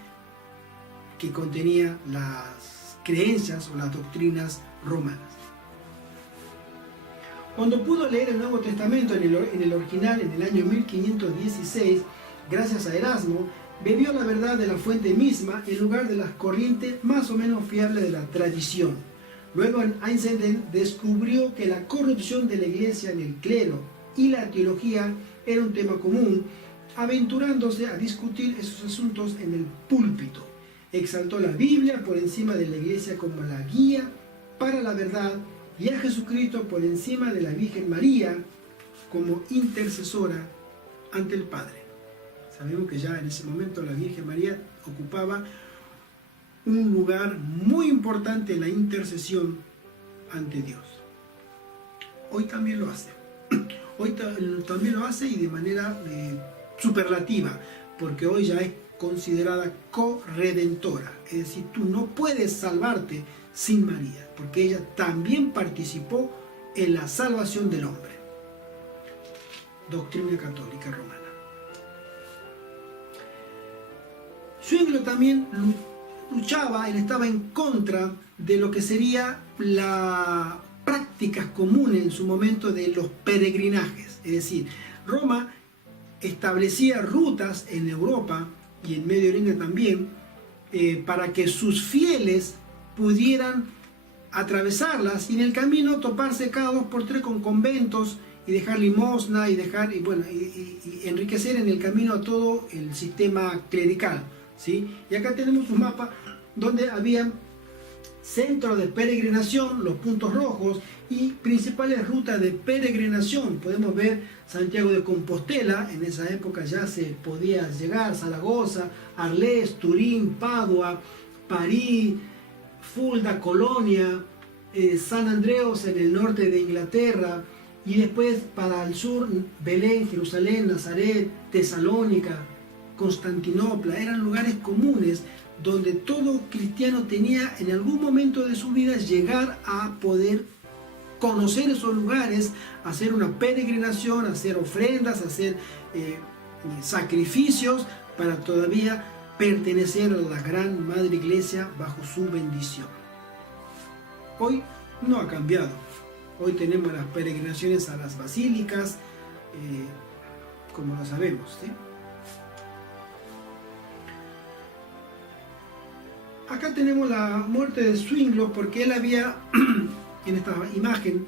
que contenía las creencias o las doctrinas romanas. Cuando pudo leer el Nuevo Testamento en el original en el año 1516, gracias a Erasmo, bebió la verdad de la fuente misma en lugar de las corrientes más o menos fiables de la tradición. Luego en Einsiedeln descubrió que la corrupción de la iglesia en el clero y la teología era un tema común, aventurándose a discutir esos asuntos en el púlpito. Exaltó la Biblia por encima de la iglesia como la guía para la verdad y a Jesucristo por encima de la Virgen María como intercesora ante el Padre. Sabemos que ya en ese momento la Virgen María ocupaba un lugar muy importante en la intercesión ante Dios. Hoy también lo hace. Hoy también lo hace y de manera superlativa, porque hoy ya es considerada corredentora. Es decir, tú no puedes salvarte sin María, porque ella también participó en la salvación del hombre. Doctrina católica romana. Zwinglio también luchaba, él estaba en contra de lo que sería las prácticas comunes en su momento de los peregrinajes. Es decir, Roma establecía rutas en Europa y en Medio Oriente también para que sus fieles pudieran atravesarlas y en el camino toparse cada 2 por 3 con conventos y dejar limosna y enriquecer en el camino a todo el sistema clerical, ¿sí? Y acá tenemos un mapa donde había centros de peregrinación, los puntos rojos, y principales rutas de peregrinación. Podemos ver Santiago de Compostela, en esa época ya se podía llegar, Zaragoza, Arles, Turín, Padua, París, Fulda, Colonia, San Andreos en el norte de Inglaterra, y después para el sur, Belén, Jerusalén, Nazaret, Tesalónica, Constantinopla. Eran lugares comunes donde todo cristiano tenía en algún momento de su vida llegar a poder conocer esos lugares, hacer una peregrinación, hacer ofrendas, hacer sacrificios para todavía pertenecer a la gran Madre Iglesia bajo su bendición. Hoy no ha cambiado. Hoy tenemos las peregrinaciones a las basílicas, como lo sabemos, ¿sí? acá tenemos la muerte de Zwinglio, porque él había, en esta imagen,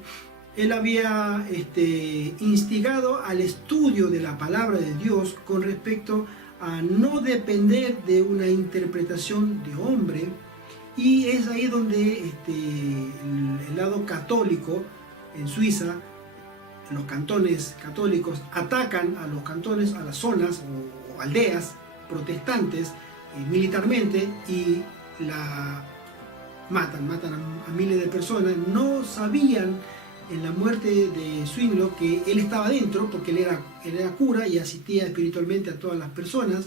él había instigado al estudio de la palabra de Dios con respecto a no depender de una interpretación de hombre, y es ahí donde el lado católico en Suiza, los cantones católicos atacan a los cantones, a las zonas o aldeas protestantes militarmente, y matan a miles de personas. No sabían en la muerte de Zwinglio que él estaba dentro, porque él era cura y asistía espiritualmente a todas las personas.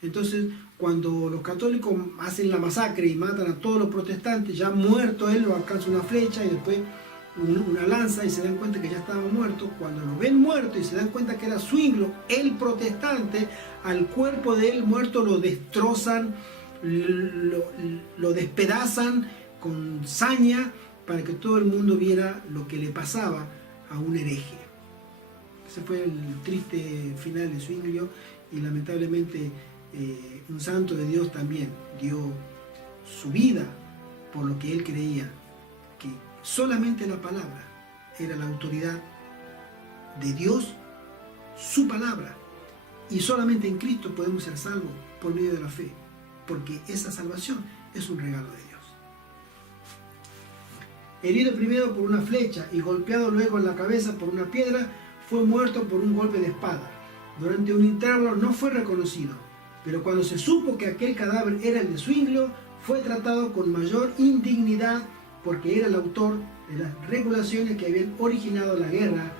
Entonces, cuando los católicos hacen la masacre y matan a todos los protestantes, ya muerto él, lo alcanza una flecha y después una lanza, y se dan cuenta que ya estaba muerto. Cuando lo ven muerto y se dan cuenta que era Zwinglio, el protestante, al cuerpo de él muerto lo destrozan, lo despedazan con saña, para que todo el mundo viera lo que le pasaba a un hereje. Ese fue el triste final de Zwinglio, y lamentablemente un santo de Dios también dio su vida por lo que él creía, que solamente la palabra era la autoridad de Dios, su palabra, y solamente en Cristo podemos ser salvos por medio de la fe, porque esa salvación es un regalo de Dios. Herido primero por una flecha y golpeado luego en la cabeza por una piedra, fue muerto por un golpe de espada. Durante un intervalo no fue reconocido, pero cuando se supo que aquel cadáver era el de Zwinglio, fue tratado con mayor indignidad, porque era el autor de las regulaciones que habían originado la guerra,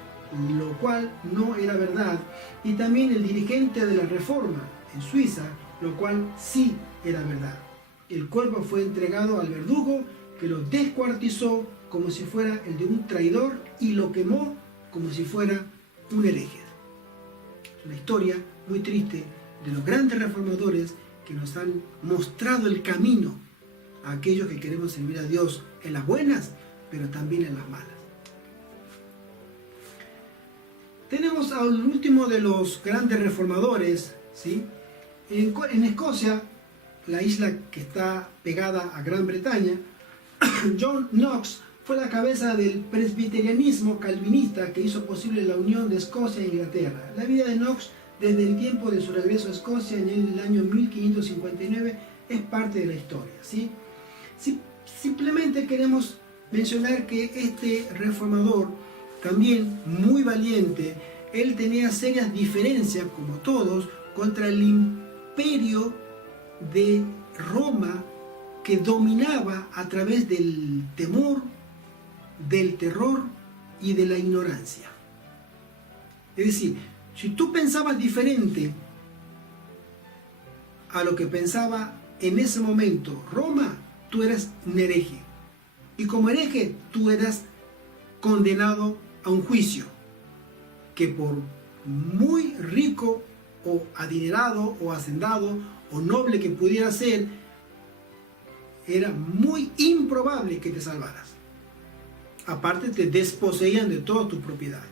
lo cual no era verdad, y también el dirigente de la reforma en Suiza, lo cual sí era verdad. El cuerpo fue entregado al verdugo, que lo descuartizó como si fuera el de un traidor y lo quemó como si fuera un hereje. Una historia muy triste de los grandes reformadores que nos han mostrado el camino a aquellos que queremos servir a Dios en las buenas, pero también en las malas. Tenemos al último de los grandes reformadores, ¿sí? En Escocia, la isla que está pegada a Gran Bretaña, John Knox fue la cabeza del presbiterianismo calvinista que hizo posible la unión de Escocia e Inglaterra. La vida de Knox desde el tiempo de su regreso a Escocia en el año 1559 es parte de la historia, ¿sí? Simplemente queremos mencionar que este reformador, también muy valiente, él tenía serias diferencias, como todos, contra el imperio de Roma, que dominaba a través del temor, del terror y de la ignorancia. Es decir, si tú pensabas diferente a lo que pensaba en ese momento Roma, tú eras un hereje. Y como hereje, tú eras condenado a un juicio, que por muy rico o adinerado o hacendado o noble que pudiera ser, era muy improbable que te salvaras. Aparte, te desposeían de todas tus propiedades.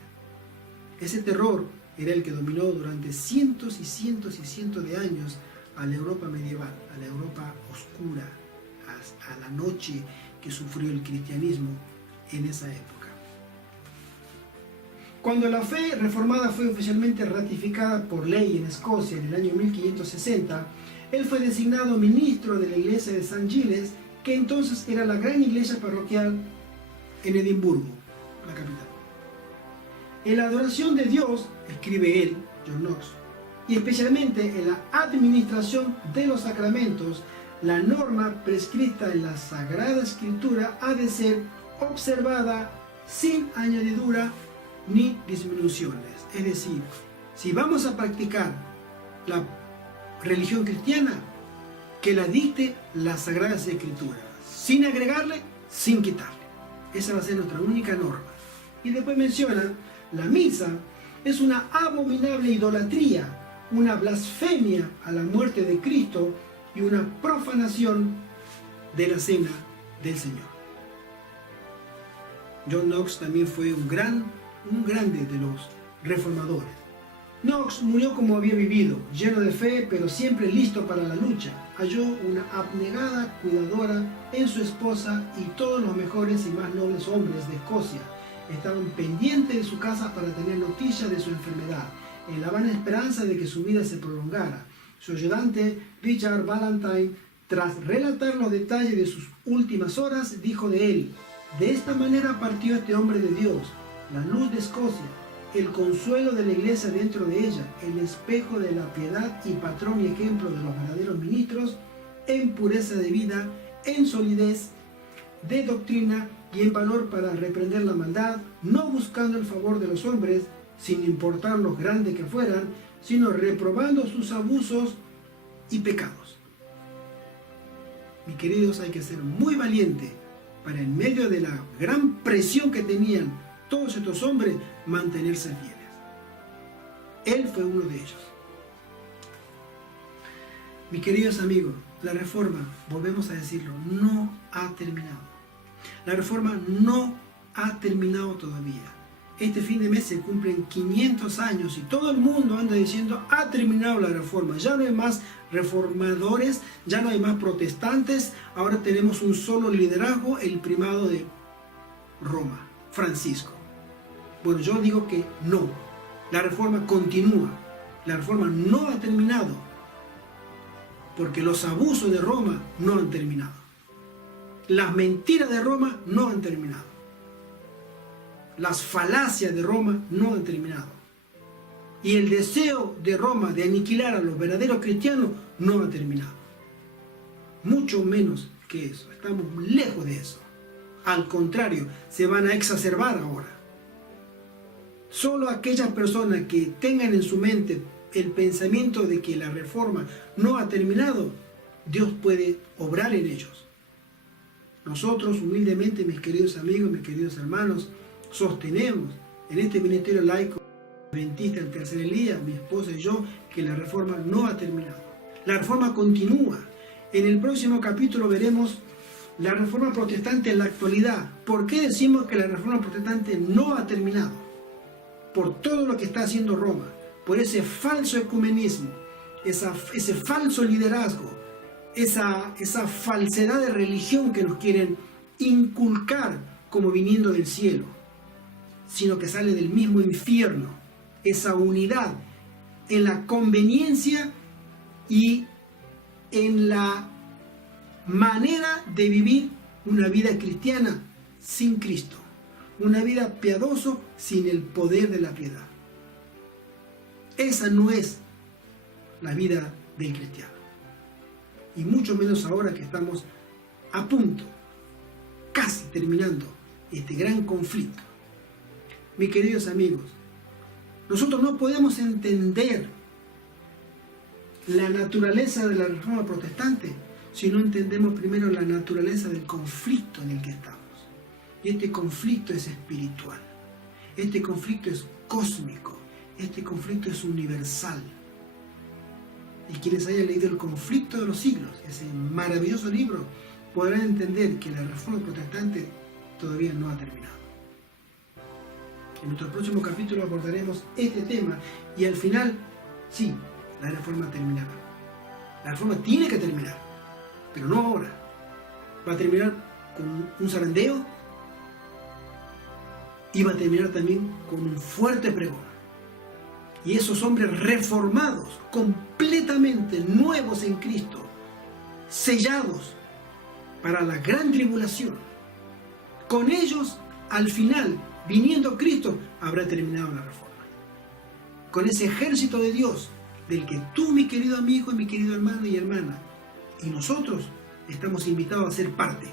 Ese terror era el que dominó durante cientos y cientos y cientos de años a la Europa medieval, a la Europa oscura, a la noche que sufrió el cristianismo en esa época. Cuando la fe reformada fue oficialmente ratificada por ley en Escocia en el año 1560, él fue designado ministro de la iglesia de St. Giles, que entonces era la gran iglesia parroquial en Edimburgo, la capital. En la adoración de Dios, escribe él, John Knox, y especialmente en la administración de los sacramentos, la norma prescrita en la Sagrada Escritura ha de ser observada sin añadidura ni disminuciones. Es decir, si vamos a practicar la religión cristiana, que la dicte las Sagradas Escrituras, sin agregarle, sin quitarle. Esa va a ser nuestra única norma. Y después menciona, la misa es una abominable idolatría, una blasfemia a la muerte de Cristo y una profanación de la cena del Señor. John Knox también fue un grande de los reformadores. Knox murió como había vivido, lleno de fe, pero siempre listo para la lucha. Halló una abnegada cuidadora en su esposa y todos los mejores y más nobles hombres de Escocia estaban pendientes de su casa para tener noticias de su enfermedad, en la vana esperanza de que su vida se prolongara. Su ayudante, Richard Ballantyne, tras relatar los detalles de sus últimas horas, dijo de él: de esta manera partió este hombre de Dios, la luz de Escocia, el consuelo de la iglesia dentro de ella, el espejo de la piedad y patrón y ejemplo de los verdaderos ministros, en pureza de vida, en solidez de doctrina y en valor para reprender la maldad, no buscando el favor de los hombres, sin importar los grandes que fueran, sino reprobando sus abusos y pecados. Mis queridos, hay que ser muy valiente para, en medio de la gran presión que tenían todos estos hombres, mantenerse fieles. Él fue uno de ellos. Mis queridos amigos, la reforma, volvemos a decirlo, no ha terminado. La reforma no ha terminado todavía. Este fin de mes se cumplen 500 años y todo el mundo anda diciendo: ha terminado la reforma, ya no hay más reformadores, ya no hay más protestantes, ahora tenemos un solo liderazgo, el primado de Roma, Francisco. Bueno, yo digo que no, la reforma continúa, la reforma no ha terminado, porque los abusos de Roma no han terminado, las mentiras de Roma no han terminado, las falacias de Roma no han terminado, y el deseo de Roma de aniquilar a los verdaderos cristianos no ha terminado. Mucho menos que eso, estamos lejos de eso. Al contrario, se van a exacerbar ahora. Solo aquellas personas que tengan en su mente el pensamiento de que la reforma no ha terminado, Dios puede obrar en ellos. Nosotros, humildemente, mis queridos amigos, mis queridos hermanos, sostenemos en este ministerio laico adventista del tercer día, mi esposa y yo, que la reforma no ha terminado. La reforma continúa. En el próximo capítulo veremos la reforma protestante en la actualidad. ¿Por qué decimos que la reforma protestante no ha terminado? Por todo lo que está haciendo Roma, por ese falso ecumenismo, ese falso liderazgo, esa falsedad de religión que nos quieren inculcar como viniendo del cielo, sino que sale del mismo infierno. Esa unidad en la conveniencia y en la manera de vivir una vida cristiana sin Cristo, una vida piadosa sin el poder de la piedad. Esa no es la vida del cristiano, y mucho menos ahora que estamos a punto, casi terminando este gran conflicto. Mis queridos amigos, nosotros no podemos entender la naturaleza de la reforma protestante si no entendemos primero la naturaleza del conflicto en el que estamos. Y este conflicto es espiritual, este conflicto es cósmico, este conflicto es universal. Y quienes hayan leído El conflicto de los siglos, ese maravilloso libro, podrán entender que la reforma protestante todavía no ha terminado. En nuestro próximo capítulo abordaremos este tema y al final, sí, la reforma terminará. La reforma tiene que terminar, pero no ahora. Va a terminar con un zarandeo y va a terminar también con un fuerte pregón. Y esos hombres reformados, completamente nuevos en Cristo, sellados para la gran tribulación, con ellos, al final, viniendo Cristo, habrá terminado la reforma. Con ese ejército de Dios, del que tú, mi querido amigo y mi querido hermano y hermana, y nosotros estamos invitados a ser parte,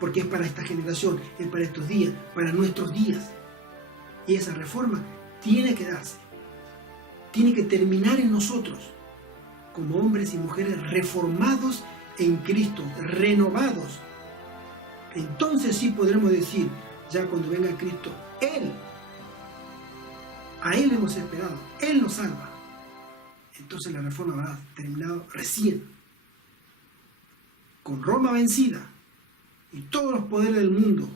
porque es para esta generación, es para estos días, para nuestros días. Y esa reforma tiene que darse, tiene que terminar en nosotros, como hombres y mujeres reformados en Cristo, renovados. Entonces sí podremos decir, ya cuando venga Cristo, a Él hemos esperado, Él nos salva. Entonces la reforma habrá terminado recién, con Roma vencida y todos los poderes del mundo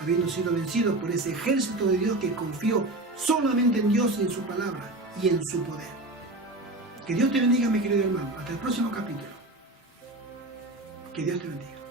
habiendo sido vencidos por ese ejército de Dios que confió solamente en Dios y en su palabra, y en su poder. Que Dios te bendiga, mi querido hermano. Hasta el próximo capítulo. Que Dios te bendiga.